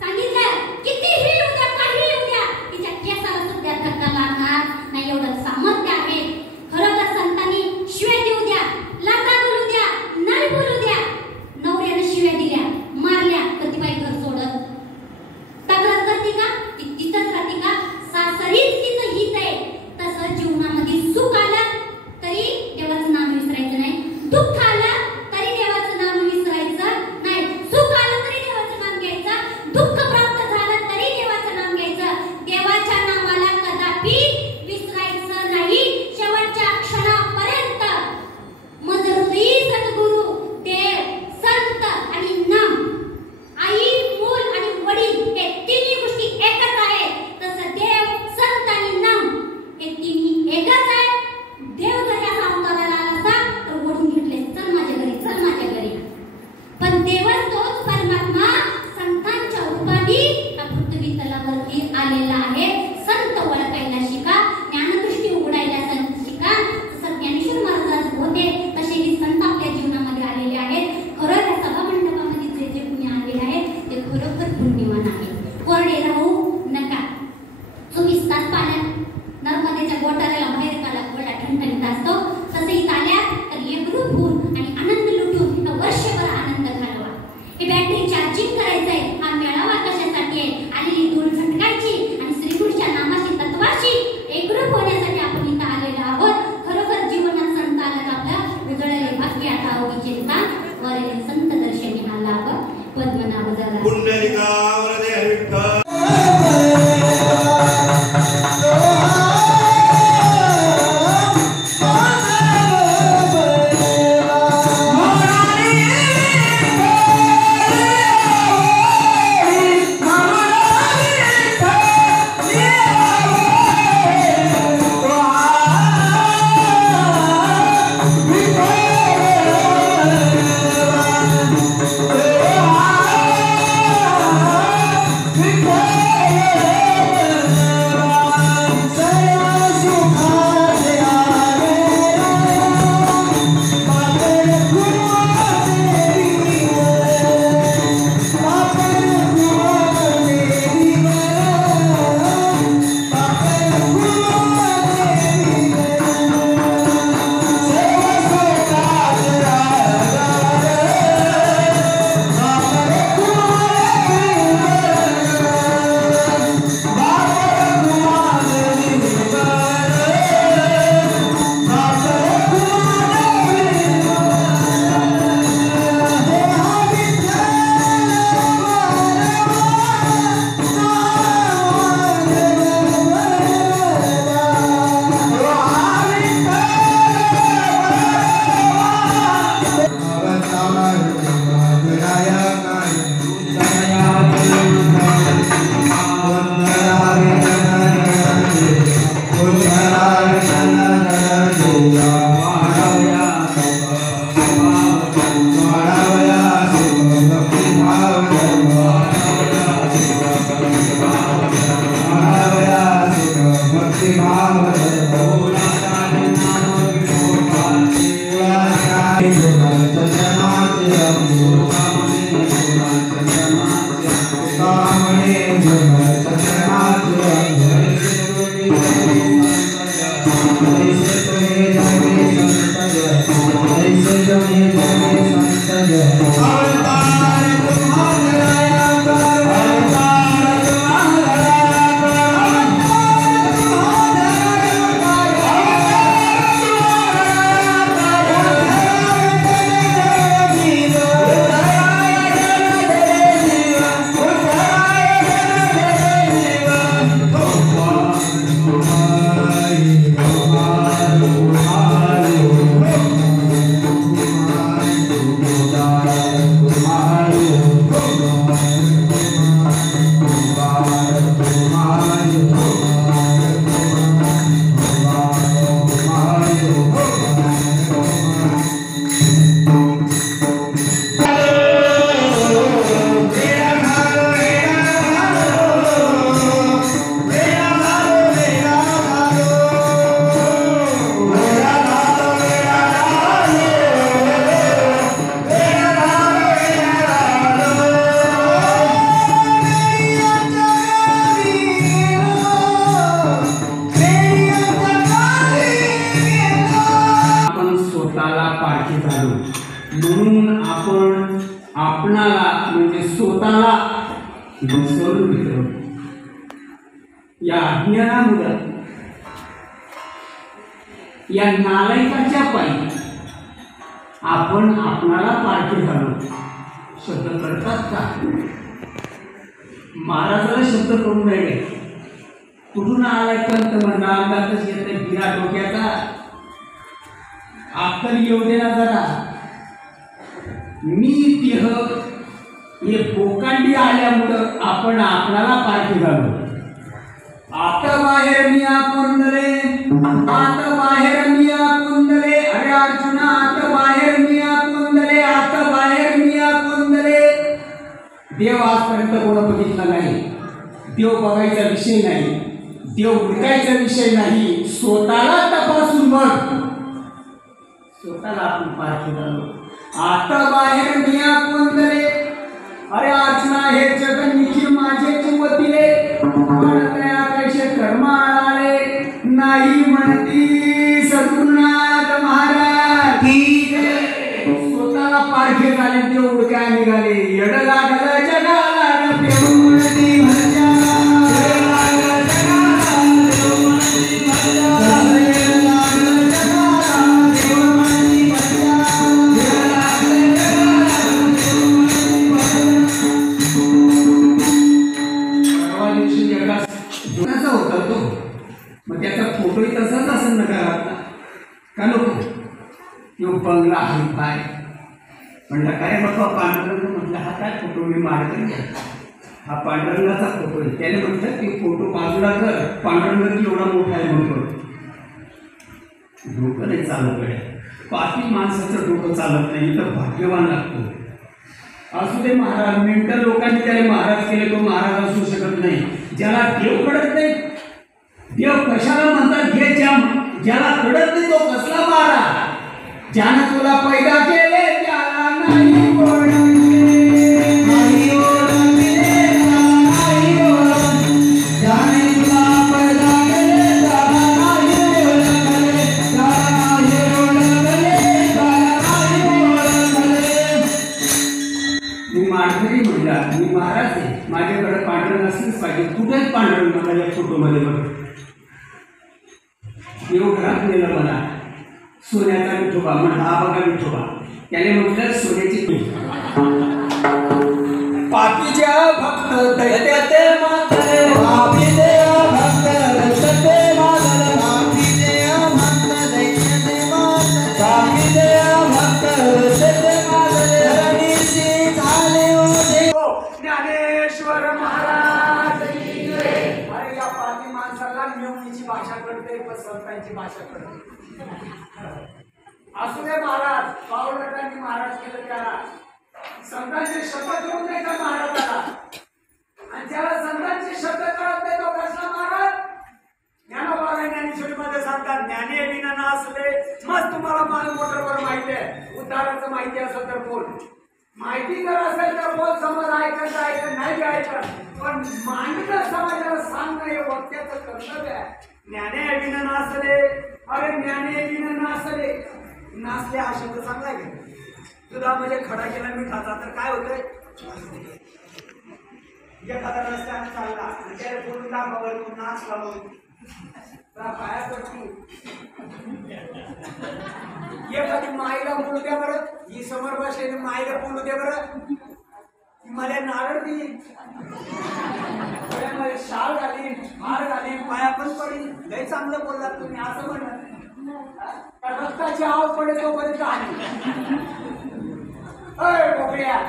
सांगितलं कितीही येऊ द्या, काही येऊ द्या, तिच्या केसाला सुद्धा धक्का लागणार नाही एवढं सामर्थ्य आहे. खरोखर संतांनी शिव्या देऊ द्या, लाथा बोलू द्या, नाही बोलू द्या, नवऱ्याने शिव्या दिल्या मारल्या तर ती बाई घर सोडत तक्रार करते का? ती तिथंच राहते का? सासरीच तिचं हित आहे. तसं जीवनामध्ये सुख आलं तरी देवाचं नाम विसरायचं नाही, दुःख आलं तरी देवाचं नाम विसरायचं नाही, सुख आलं तरी देवाचं नाम घ्यायचं, दुःख प्राप्त झालं तरी देवाचं नाम घ्यायचं. देवाच्या नामाला कदापि विसरायचं नाही शेवटच्या क्षणापर्यंत. मज हृदयी सद्गुरु देव संत आणि नाम, आई मूल आणि वडील हे तिन्ही गोष्टी एकच आहे. तसं देव संत आणि नाम हे तिन्ही एकच आहे. देव जर या अवताराला आला असता तर ओढून घेतले, चल माझ्या घरी, चल माझ्या घरी. पण देवच तोच परमात्मा संतांच्या रूपाने या पृथ्वी तलावरती आलेला आहे. संत ओळखायला शिका, ज्ञानदृष्टी उघडायला शिका. जसं ज्ञानेश्वर महाराज होते तसे हे संत आपल्या जीवनामध्ये आलेले आहेत. खरं या सभामंडपामध्ये जे जे कुणी आलेले आहेत ते खरोखर पुण्यवान आहे. कोरडे राहू नका. 24 तास पाण्यात नर्मदेच्या गोटाऱ्याला बाहेर काढा, गोटा ठणठणीत असतो. तसे इथं आल्या तर एकरूप होऊन आणि आनंद लुटून वर्षभर आनंद घालवा. हे बॅटरी चार्जिंग करायचंय. हा मेळावा कशासाठी आहे? आलेली धूळ झटकायची आणि श्रीकृष्ण नामाची तत्वाशी एकरूप होण्यासाठी आपण इथं आलेलो आहोत. खरोखर जीवनात संत आला तर आपलं उजळले भाग्य आता आवडी चिंता वरले संत दर्शनी हा लाभ पद्मनाभ झाला. पुंडलिका वरदे विठ्ठल. Mama म्हणून आपण आपणाला म्हणजे स्वतःला विसरून गेलो. या अज्ञानामुळे या नालायकाच्या पायी आपण आपणाला पारखे झालो. शब्द करतात का? महाराजाला शब्द करून राहिले. कुठून आलाय कंत म्हणला अंगातच येते बिना डोक्याचा. अक्कल येऊ दे ना जरा. मी देह हे बोकांडी आल्यामुळं आपण आपणाला पारखे झालो. आता बाहेर मी कुंदले, आता बाहेर मी कुंदले. अरे अर्जुना आता बाहेर मी कुंदले, आता बाहेर मी कुंदले. देव आजपर्यंत कोण बघितला नाही. देव बघायचा विषय नाही, देव उडकायचा विषय नाही. स्वतःला तपासून बघ. स्वतःला आपण पारखे झालो. आता बाहेर मी कुंदले. अरे अर्जुना हे जग निखिल माझे चुंबतिले. कैसे कर्म आले नाही म्हणती सद्गुरुनाथ महाराज की स्वतःला पारखे झाले. ते उडक्या निघाले. येड लागलं जगाला प्रेम म्हणती भजा. होता तो मग त्याचा फोटोही तसाच असेल ना घरातला का नको. तो बंगला आहे काय म्हणलं काय बाबा पांडुरंग. म्हटलं हा काय फोटो मी मारतो. हा पांडुरंगाचा फोटो आहे. त्याने म्हटलं ते फोटो बाजूला कर. पांडुरंग एवढा मोठा आहे म्हणतो. डोकं नाही चालत कडे. पापी माणसाचं डोकं चालत नाही तर भाग्यवान लागतो. असू दे महाराज. मेंटल लोकांनी त्याने महाराज केले. तो महाराज असू शकत नाही. ज्याला देव कळत नाही. देव कशाला म्हणतात घे. ज्याला कळत नाही तो कसला महाराज. ज्यानं तुला पैदा केले त्याला नाही ओळखले. नाही ओळखले, नाही ओळखले. ज्याने तुला पैदा केले त्याला नाही ओळखले. त्याला नाही ओळखले, त्याला नाही ओळखले. मी माणसरी म्हणला मी महाराज आहे. माझ्याकडे पांढरं नसलीच पाहिजे. कुठेच पांढरं मला या फोटोमध्ये बघ. देव घरात नेलं मला. सोन्याचा विठोबा म्हणून हा बघा विठोबा. त्याने म्हटलं सोन्याची पापीच्या भक्त दैत्याचे मातरे. पापीचे भक्त दैत्याचे मातरे. पापीचे भक्त दैत्याचे मातरे. पापीचे भक्त दैत्याचे मातरे. रणीसी झाले होते ज्ञानेश्वर महाराज. अरे या पापी माणसाला नियमनीची भाषा कळते पण संतांची भाषा कळते. असू दे महाराज. पावलटांनी महाराज केलं त्याला. संतांचे शब्द करून नाही का महाराजाला. आणि ज्याला संतांचे शब्द कळत नाही तो कसला महाराज. ज्ञानोबाला ज्ञानेश्वरीमध्ये सांगतात ज्ञानी विना नासले. मग तुम्हाला मान मोटरवर माहिती आहे, उद्धाराचं माहिती असेल तर बोल, माहिती जर असेल तर बोल, समज ऐकत नाही ऐकत, पण मांडणं समाजाला सांगणं हे वक्त्याचं कर्तव्य आहे. ज्ञाने विना नासले, अरे ज्ञाने विना नासले, नासले हा शब्द चांगला आहे. तुला म्हणजे खडा केला मिठाचा तर काय होतंय, एखादा रस्त्याने चालला आणि त्याला बोलून दाखवावर नाचला म्हणून पाया पडतो. एखादी माईला बोलू द्या बरं, ही समोर भाषेने माईला बोलू द्या बरं, मला नारळ दिली, शाल घाली, हार घाली, पाया पण पडली, लय चांगलं बोललात तुम्ही असं म्हणत. रक्ताची आव पडे तोपर्यंत आली. अय बोकड्या,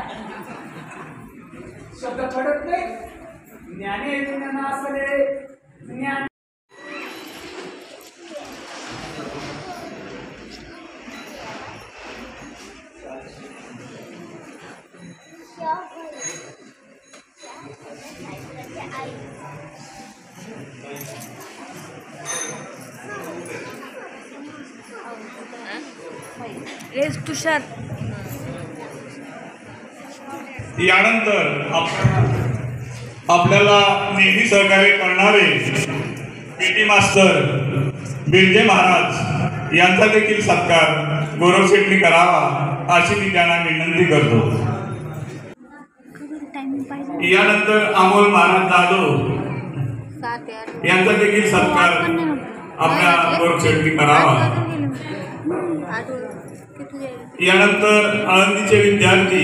शब्द पडत नाही. ज्ञाने विना नासले, ज्ञान तुषार. यानंतर आपल्याला नेहमी सहकार्य करणारे पीटी मास्टर बिरजे महाराज यांचा देखील सत्कार गौरव शेट्टी करावा अशी मी त्यांना विनंती करतो. यानंतर अमोल महाराज जाधव यांचा देखील सत्कार आपल्या गौरव शेट्टी करावा. यानंतर आळंदीचे विद्यार्थी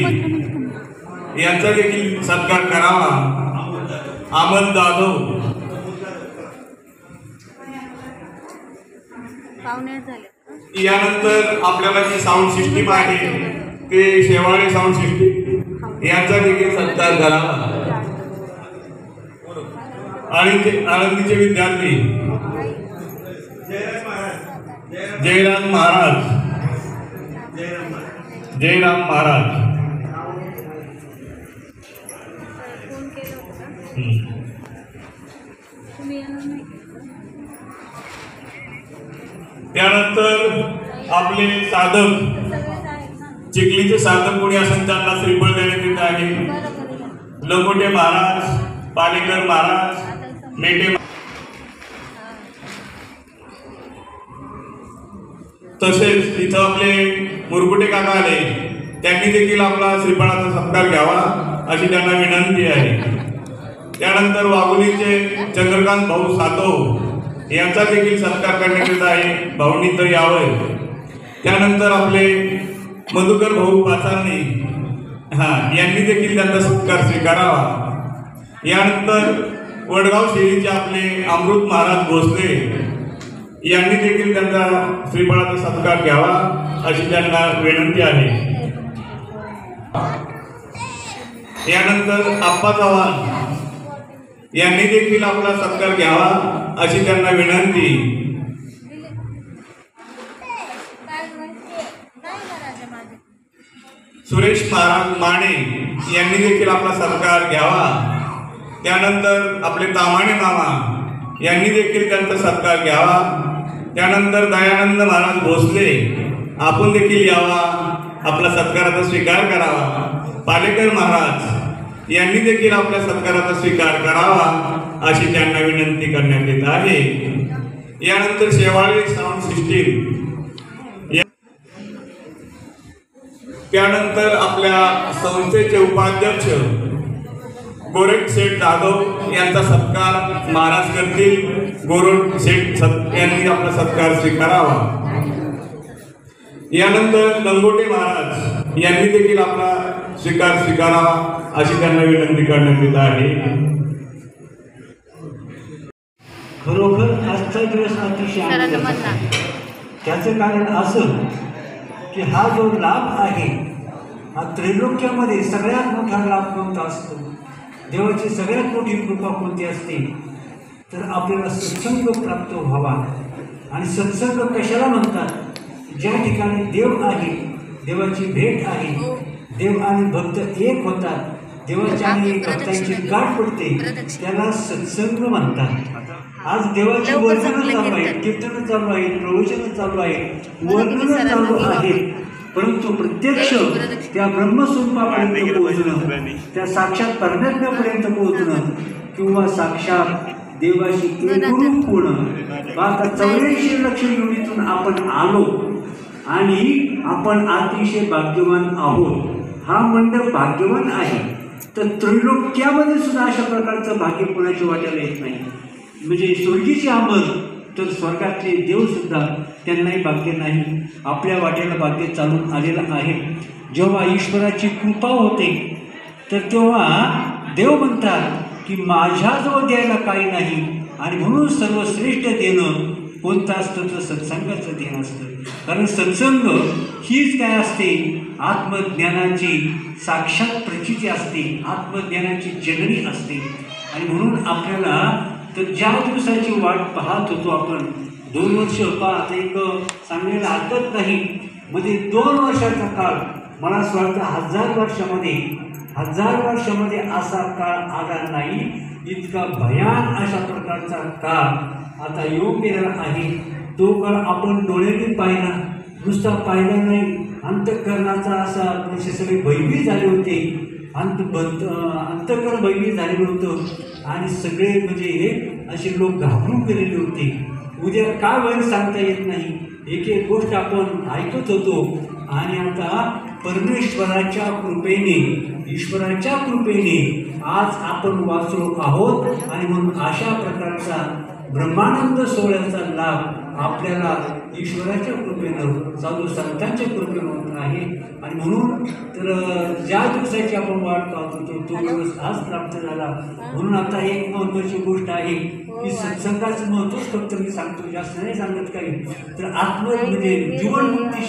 यांचा देखील सत्कार करावा. अमन जाधव. यानंतर आपल्याला जी साऊंड सिस्टीम आहे ते शेवाळे साऊंड सिस्टीम यांचा देखील सत्कार करावा. आणि आळंदीचे विद्यार्थी जयराम महाराज. त्यानंतर आपले साधक चिखलीचे साधक कोणी असेल त्यांना श्रीफळ देण्यात येत आहे. लंगोटे महाराज, पालेकर महाराज, मेटे, तसेच इथं आपले मुरकुटे काका आले, त्यांनी देखील आपला श्रीफळाचा सत्कार घ्यावा अशी त्यांना विनंती आहे. त्यानंतर वाघोलीचे चंद्रकांत भाऊ सातव यांचा देखील सत्कार करण्यात येत आहे. भाऊंनी तर यावं. त्यानंतर आपले मधुकर भाऊ पाचारणे यांनी देखील त्यांचा सत्कार स्वीकारावा. यानंतर वडगाव शेरीचे आपले अमृत महाराज भोसले यांनी देखील त्यांचा श्रीफळाचा सत्कार घ्यावा अशी त्यांना विनंती आहे. यानंतर आप्पा चव्हाण यांनी देखील आपला सत्कार घ्यावा अशी त्यांना विनंती. सुरेश महाराज माने यांनी देखील आपला सत्कार घ्यावा. त्यानंतर आपले तामाणे मामा यांनी देखील त्यांचा सत्कार घ्यावा. त्यानंतर दयानंद महाराज भोसले आपण देखील यावा, आपला सत्काराचा स्वीकार करावा. पालेकर महाराज यांनी देखील आपल्या सत्काराचा स्वीकार करावा अशी त्यांना विनंती करण्यात येत आहे. यानंतर शेवाळे साऊंड सिस्टीम, त्यानंतर आपल्या संस्थेचे उपाध्यक्ष गोरख शेठ जाधव यांचा सत्कार महाराज करतील. गोरख शेठ यांनी आपला सत्कार स्वीकारावा. यानंतर लंगोटे महाराज यांनी देखील आपला स्वीकार स्वीकारावा अशी त्यांना विनंती करण्यात येत आहे. खरोखर आजचा दिवस अतिशय आनंदाचा आहे. त्याचं कारण असं की हा जो लाभ आहे हा त्रैलोक्यामध्ये सगळ्यात मोठा लाभ कोणता असतो, देवाची सगळ्यात मोठी कृपा कोणती असते तर आपल्याला सत्संग प्राप्त व्हावा. आणि सत्संग कशाला म्हणतात, ज्या ठिकाणी देव आहे, देवाची भेट आहे, देव आणि भक्त एक होतात देवाच्या आणि भक्तांची गाठ पडते त्याला सत्संग म्हणतात. आज देवाची वर्णनं चालू आहेत, कीर्तनं चालू आहेत, प्रवचनं चालू आहेत, वर्णनं चालू आहेत, परंतु प्रत्यक्ष त्या ब्रह्मस्वरूपापर्यंत पोहोचणं, त्या साक्षात परमात्म्यापर्यंत पोहोचणं किंवा साक्षात देवाशी एकरूप होणं. आता 84 लक्ष योनीतून आपण आलो आणि आपण अतिशय भाग्यवान आहोत. हा मंडप भाग्यवान आहे. तर त्रैलोक्यामध्ये सुद्धा अशा प्रकारचं भाग्य कोणाची वाट्याला येत नाही. म्हणजे स्वर्गीचे अंमल तर स्वर्गातले देवसुद्धा त्यांनाही भाग्य नाही. आपल्या वाट्याला भाग्य चालून आलेलं आहे. जेव्हा ईश्वराची कृपा होते तर तेव्हा देव म्हणतात की माझ्याजवळ द्यायला काही नाही आणि म्हणून सर्वश्रेष्ठ देणं कोणतं असतं तर सत्संगाचं देणं असतं. कारण सत्संग हीच काय असते, आत्मज्ञानाची साक्षात प्रचिती असते, आत्मज्ञानाची जननी असते. आणि म्हणून आपल्याला तर ज्या दिवसाची वाट पाहत होतो आपण 2 वर्ष पाहत एक सांगण्याला हरकत नाही. म्हणजे 2 वर्षाचा काळ मला असं वाटतं 1000 वर्षामध्ये असा काळ आला नाही. इतका भयान अशा प्रकारचा काळ आता येऊन गेलेला आहे. तो काळ आपण डोळ्यांनी पाहिला, नुसता पाहिला नाही, अंतःकरणाचा असा म्हणजे सगळे भयभीत झाले होते. अंतःकरण भयभीत झालेलं होतं आणि सगळे म्हणजे हे असे लोक घाबरून गेलेले होते. उद्या काय वेळ सांगता येत नाही. एक एक गोष्ट आपण ऐकत होतो आणि आता परमेश्वराच्या कृपेने, ईश्वराच्या कृपेने आज आपण वाचलो आहोत. आणि म्हणून अशा प्रकारचा ब्रह्मानंद सोहळ्याचा लाभ आपल्याला ईश्वराच्या कृपेनं, साधू संतांच्या कृपेनं आहे. आणि म्हणून तर ज्या दिवसाची आपण वाट पाहत होतो तो दिवस आज प्राप्त झाला. म्हणून आता एक महत्त्वाची गोष्ट आहे की सत्संगाचं महत्त्वच फक्त मी सांगतो, जास्त नाही सांगत काही. तर म्हणजे जीवनमुक्ती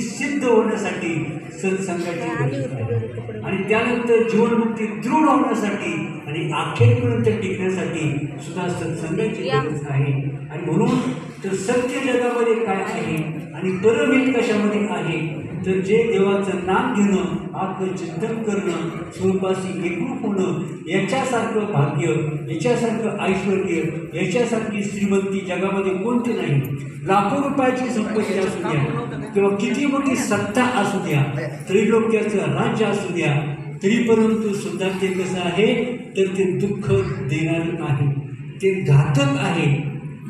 सिद्ध होण्यासाठी सत्संगाची गरज आहे. आणि त्यानंतर जीवनमुक्ती दृढ होण्यासाठी आणि अखेरपर्यंत टिकण्यासाठी सुद्धा सत्संगाची गरज आहे. आणि म्हणून तर सत्य जगामध्ये काय आहे आणि परमित कशामध्ये आहे तर जे देवाचं नाम घेणं, आत्मचिंतन करणं, स्वरूपाशी एकरूप होणं, याच्यासारखं भाग्य, याच्यासारखं ऐश्वर्य, याच्यासारखी श्रीमंती जगामध्ये कोणती नाही. लाखो रुपयाची संपत्ती असू द्या किंवा किती मोठी सत्ता असू द्या, त्रैलोक्याचं राज्य असू द्या, तरी परंतु सुद्धा ते कसं आहे तर ते दुःख देणारं आहे, ते घातक आहे.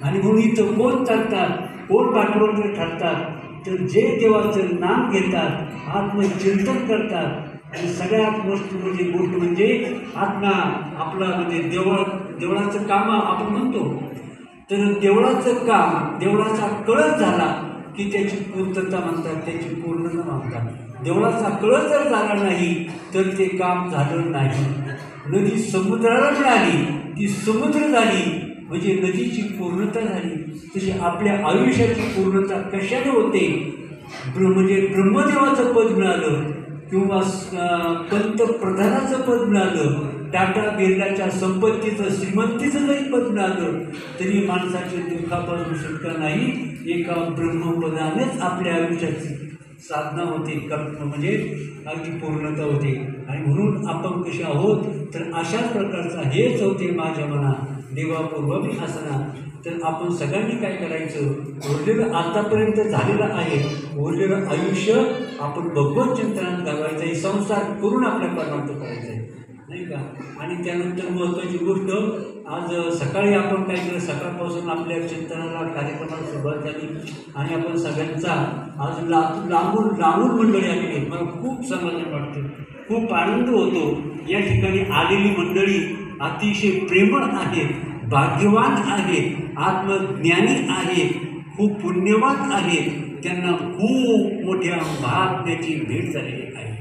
आणि म्हणून इथं कोण चालतात, कोण पाठवणारे ठरतात तर जे देवाचं नाम घेतात, आत्मचिंतन करतात. आणि सगळ्यात गोष्ट म्हणजे आत्मा आपला म्हणजे देवळाचं काम आपण म्हणतो. तर देवळाचं काम, देवळाचा कळस झाला की त्याची पूर्तता म्हणतात, त्याची पूर्णता म्हणतात. देवळाचा कळस जर झाला नाही तर ते काम झालं नाही. नदी समुद्राला मिळाली, ती समुद्र झाली म्हणजे नदीची पूर्णता झाली. तशी आपल्या आयुष्याची पूर्णता कशाने होते, म्हणजे ब्रह्मदेवाचं पद मिळालं किंवा पंतप्रधानाचं पद मिळालं, टाटा बिर्लाच्या संपत्तीचं, श्रीमंतीचं जरी पद मिळालं तरी माणसाच्या दुःखापासून सुटका नाही. एका ब्रह्मपदानेच आपल्या आयुष्याची साधना होते, म्हणजे अगदी पूर्णता होते. आणि म्हणून आपण कसे आहोत तर अशाच प्रकारचा हे चौथे माझ्या मना देवापूर्वमी असना. तर आपण सगळ्यांनी काय करायचं, उरलेलं आतापर्यंत झालेलं आहे, उरलेलं आयुष्य आपण भगवत चिंतनात घालवायचं आहे, संसार करून आपल्या परमार्थ करायचं आहे, नाही का. आणि त्यानंतर महत्त्वाची गोष्ट, आज सकाळी आपण काय केलं, सकाळपासून आपल्या चिंतनाला कार्यक्रमाला सुरुवात झाली आणि आपण सगळ्यांचा आज लांबून मंडळी आलेली. मला खूप समाधान वाटतं, खूप आनंद होतो. या ठिकाणी आलेली मंडळी अतिशय प्रेमळ आहेत, भाग्यवान आहेत, आत्मज्ञानी आहेत, खूप पुण्यवान आहेत. त्यांना खूप मोठ्या महात्म्याची भेट झालेली आहे.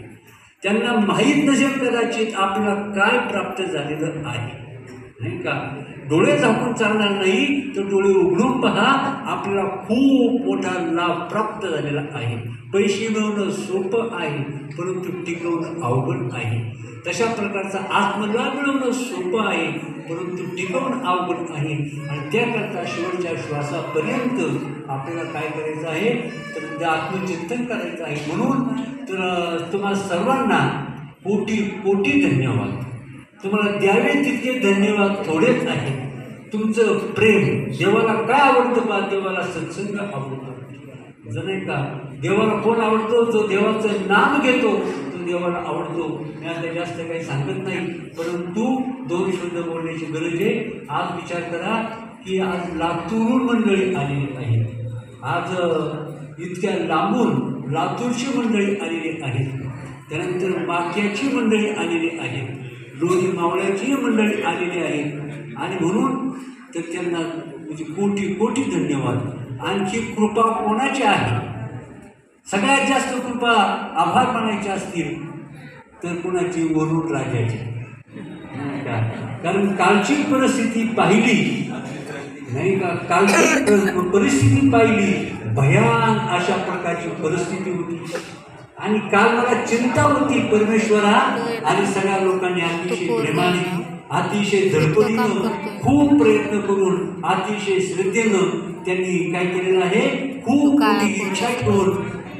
त्यांना माहीत नसेल कदाचित आपल्याला काय प्राप्त झालेलं आहे, नाही का. डोळे झाकून चालणार नाही तर डोळे उघडून पहा, आपल्याला खूप मोठा लाभ प्राप्त झालेला आहे. पैसे मिळवणं सोपं आहे परंतु टिकवणं अवघड आहे. तशा प्रकारचा आत्मलाभ मिळवणं सोपं आहे परंतु टिकवणं अवघड आहे आणि त्याकरता शेवटच्या श्वासापर्यंत आपल्याला काय करायचं आहे तर आत्मचिंतन करायचं आहे. म्हणून तर तुम्हाला सर्वांना कोटी कोटी धन्यवाद. तुम्हाला द्यावे तितके धन्यवाद थोडेच आहे. तुमचं प्रेम देवाला काय आवडतं बा, देवाला सत्संग आवडतो. जण का देवाला कोण आवडतो, जो देवाचं नाम घेतो तो देवाला आवडतो. मी आता जास्त काही सांगत नाही, परंतु 2 शब्द बोलण्याची गरज आहे. आज विचार करा की आज लातूरून मंडळी आलेली आहे. आज इतक्या लांबून लातूरची मंडळी आलेली आहेत. त्यानंतर माक्याची मंडळी आलेली आहे, लोणी मावळ्याची मंडळी आलेली आहे. आणि म्हणून तर त्यांना म्हणजे कोटी कोटी धन्यवाद. आणखी कृपा कोणाची आहे? सगळ्यात जास्त कृपा आभार मानायचे असतील तर कोणाची? वरुण राजाची. कारण कालची परिस्थिती पाहिली नाही का, कालची परिस्थिती पाहिली, भयान अशा प्रकारची परिस्थिती होती. आणि काल मला चिंता होती परमेश्वरा, आणि सगळ्या लोकांनी अतिशय प्रेमाने अतिशय धडपडीनं खूप प्रयत्न करून अतिशय श्रद्धेनं त्यांनी काय केलेलं आहे, खूप मोठी इच्छा ठेवून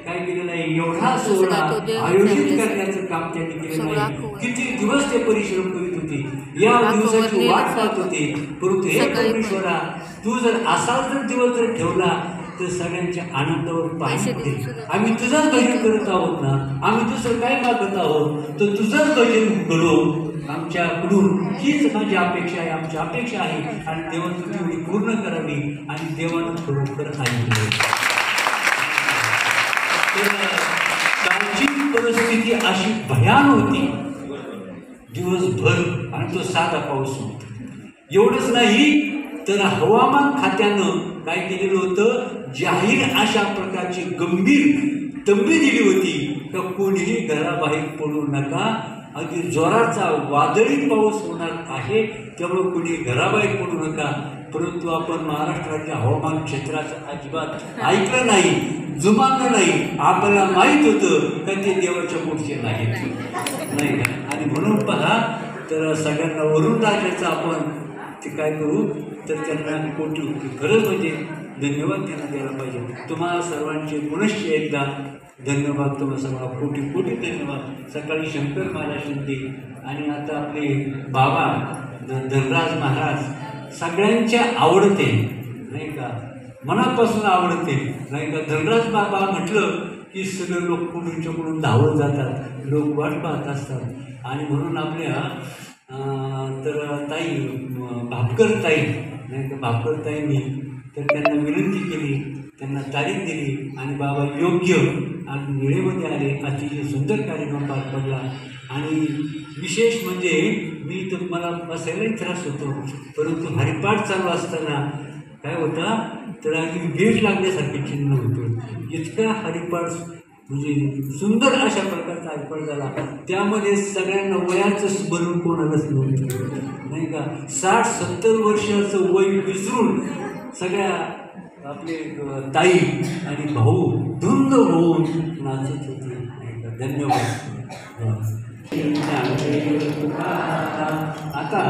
काय केलेलं आहे, एवढा सोहळा आयोजित करण्याचं काम त्यांनी केलेलं आहे. किती दिवस ते परिश्रम करीत होते, या दिवसाची वाट पाहत होते. परंतु हे परमेश्वरा, तू जर असा जर दिवस जर ठेवला तर सगळ्यांच्या आनंदावर पाणी पडेल. आम्ही तुझंच भजन करत आहोत ना, आम्ही दुसरं काय मागत आहोत, तर तुझंच भजन करू आमच्याकडून, हीच माझी अपेक्षा आहे, आमची अपेक्षा आहे. आणि देवानं तू तेवढी पूर्ण करावी आणि देवानं खरोखर ऐकलं. तर कालची परिस्थिती अशी भयान होती दिवसभर, आणि तो साधा पाऊस होता. एवढंच नाही तर हवामान खात्यानं काय केलेलं होतं, जाहीर अशा प्रकारची गंभीर तंबी दिली होती का कोणीही घराबाहेर पडू नका, अगदी जोराचा वादळी पाऊस होणार आहे, त्यामुळे कोणी घराबाहेर पडू नका. परंतु आपण महाराष्ट्राच्या हवामान क्षेत्राचं अजिबात ऐकलं नाही, जुमानलं नाही. आपल्याला माहीत होतं का ते देवाच्या पुढचे नाहीत, नाही का. आणि म्हणून पहा, तर सगळ्यांना वरुण राजाचं आपण ते काय करू, तर त्यांना कोटी खरंच म्हणजे धन्यवाद त्यांना द्यायला पाहिजे. तुम्हाला सर्वांचे पुनश्च एकदा धन्यवाद. तुम्हाला सर्वांना कोटी कोटी धन्यवाद. सकाळी शंकर महाराज शिंदे आणि आता आपले बाबा धनराज महाराज सगळ्यांच्या आवडते, नाही का, मनापासून आवडते, नाही का. धनराज बाबा म्हटलं की सगळे लोक कुठूनच्याकडून धावत जातात, लोक वाट पाहत असतात. आणि म्हणून आपल्या तर ताई भापकर ताई, नाही का, भापकर ताईंनी तर त्यांना विनंती केली, त्यांना तारीख दिली आणि बाबा योग्य आणि वेळेमध्ये आले. अतिशय सुंदर कार्यक्रम पार पडला. आणि विशेष म्हणजे मी तर मला बसायलाही त्रास होतो, परंतु हरिपाठ चालू असताना काय होता, तर अगदी वेळ लागण्यासारखे चिन्ह होतं. इतका हरिपाठ म्हणजे सुंदर अशा प्रकारचा हरिपाठ झाला. त्यामध्ये सगळ्यांना वयाचं स्मरण कोणालाच नव्हतं, नाही का. 60-70 वर्षाचं वय विसरून सगळ्या आपले ताई आणि भाऊ धुंद होऊन नाचत होते, नाही का. धन्यवाद. आता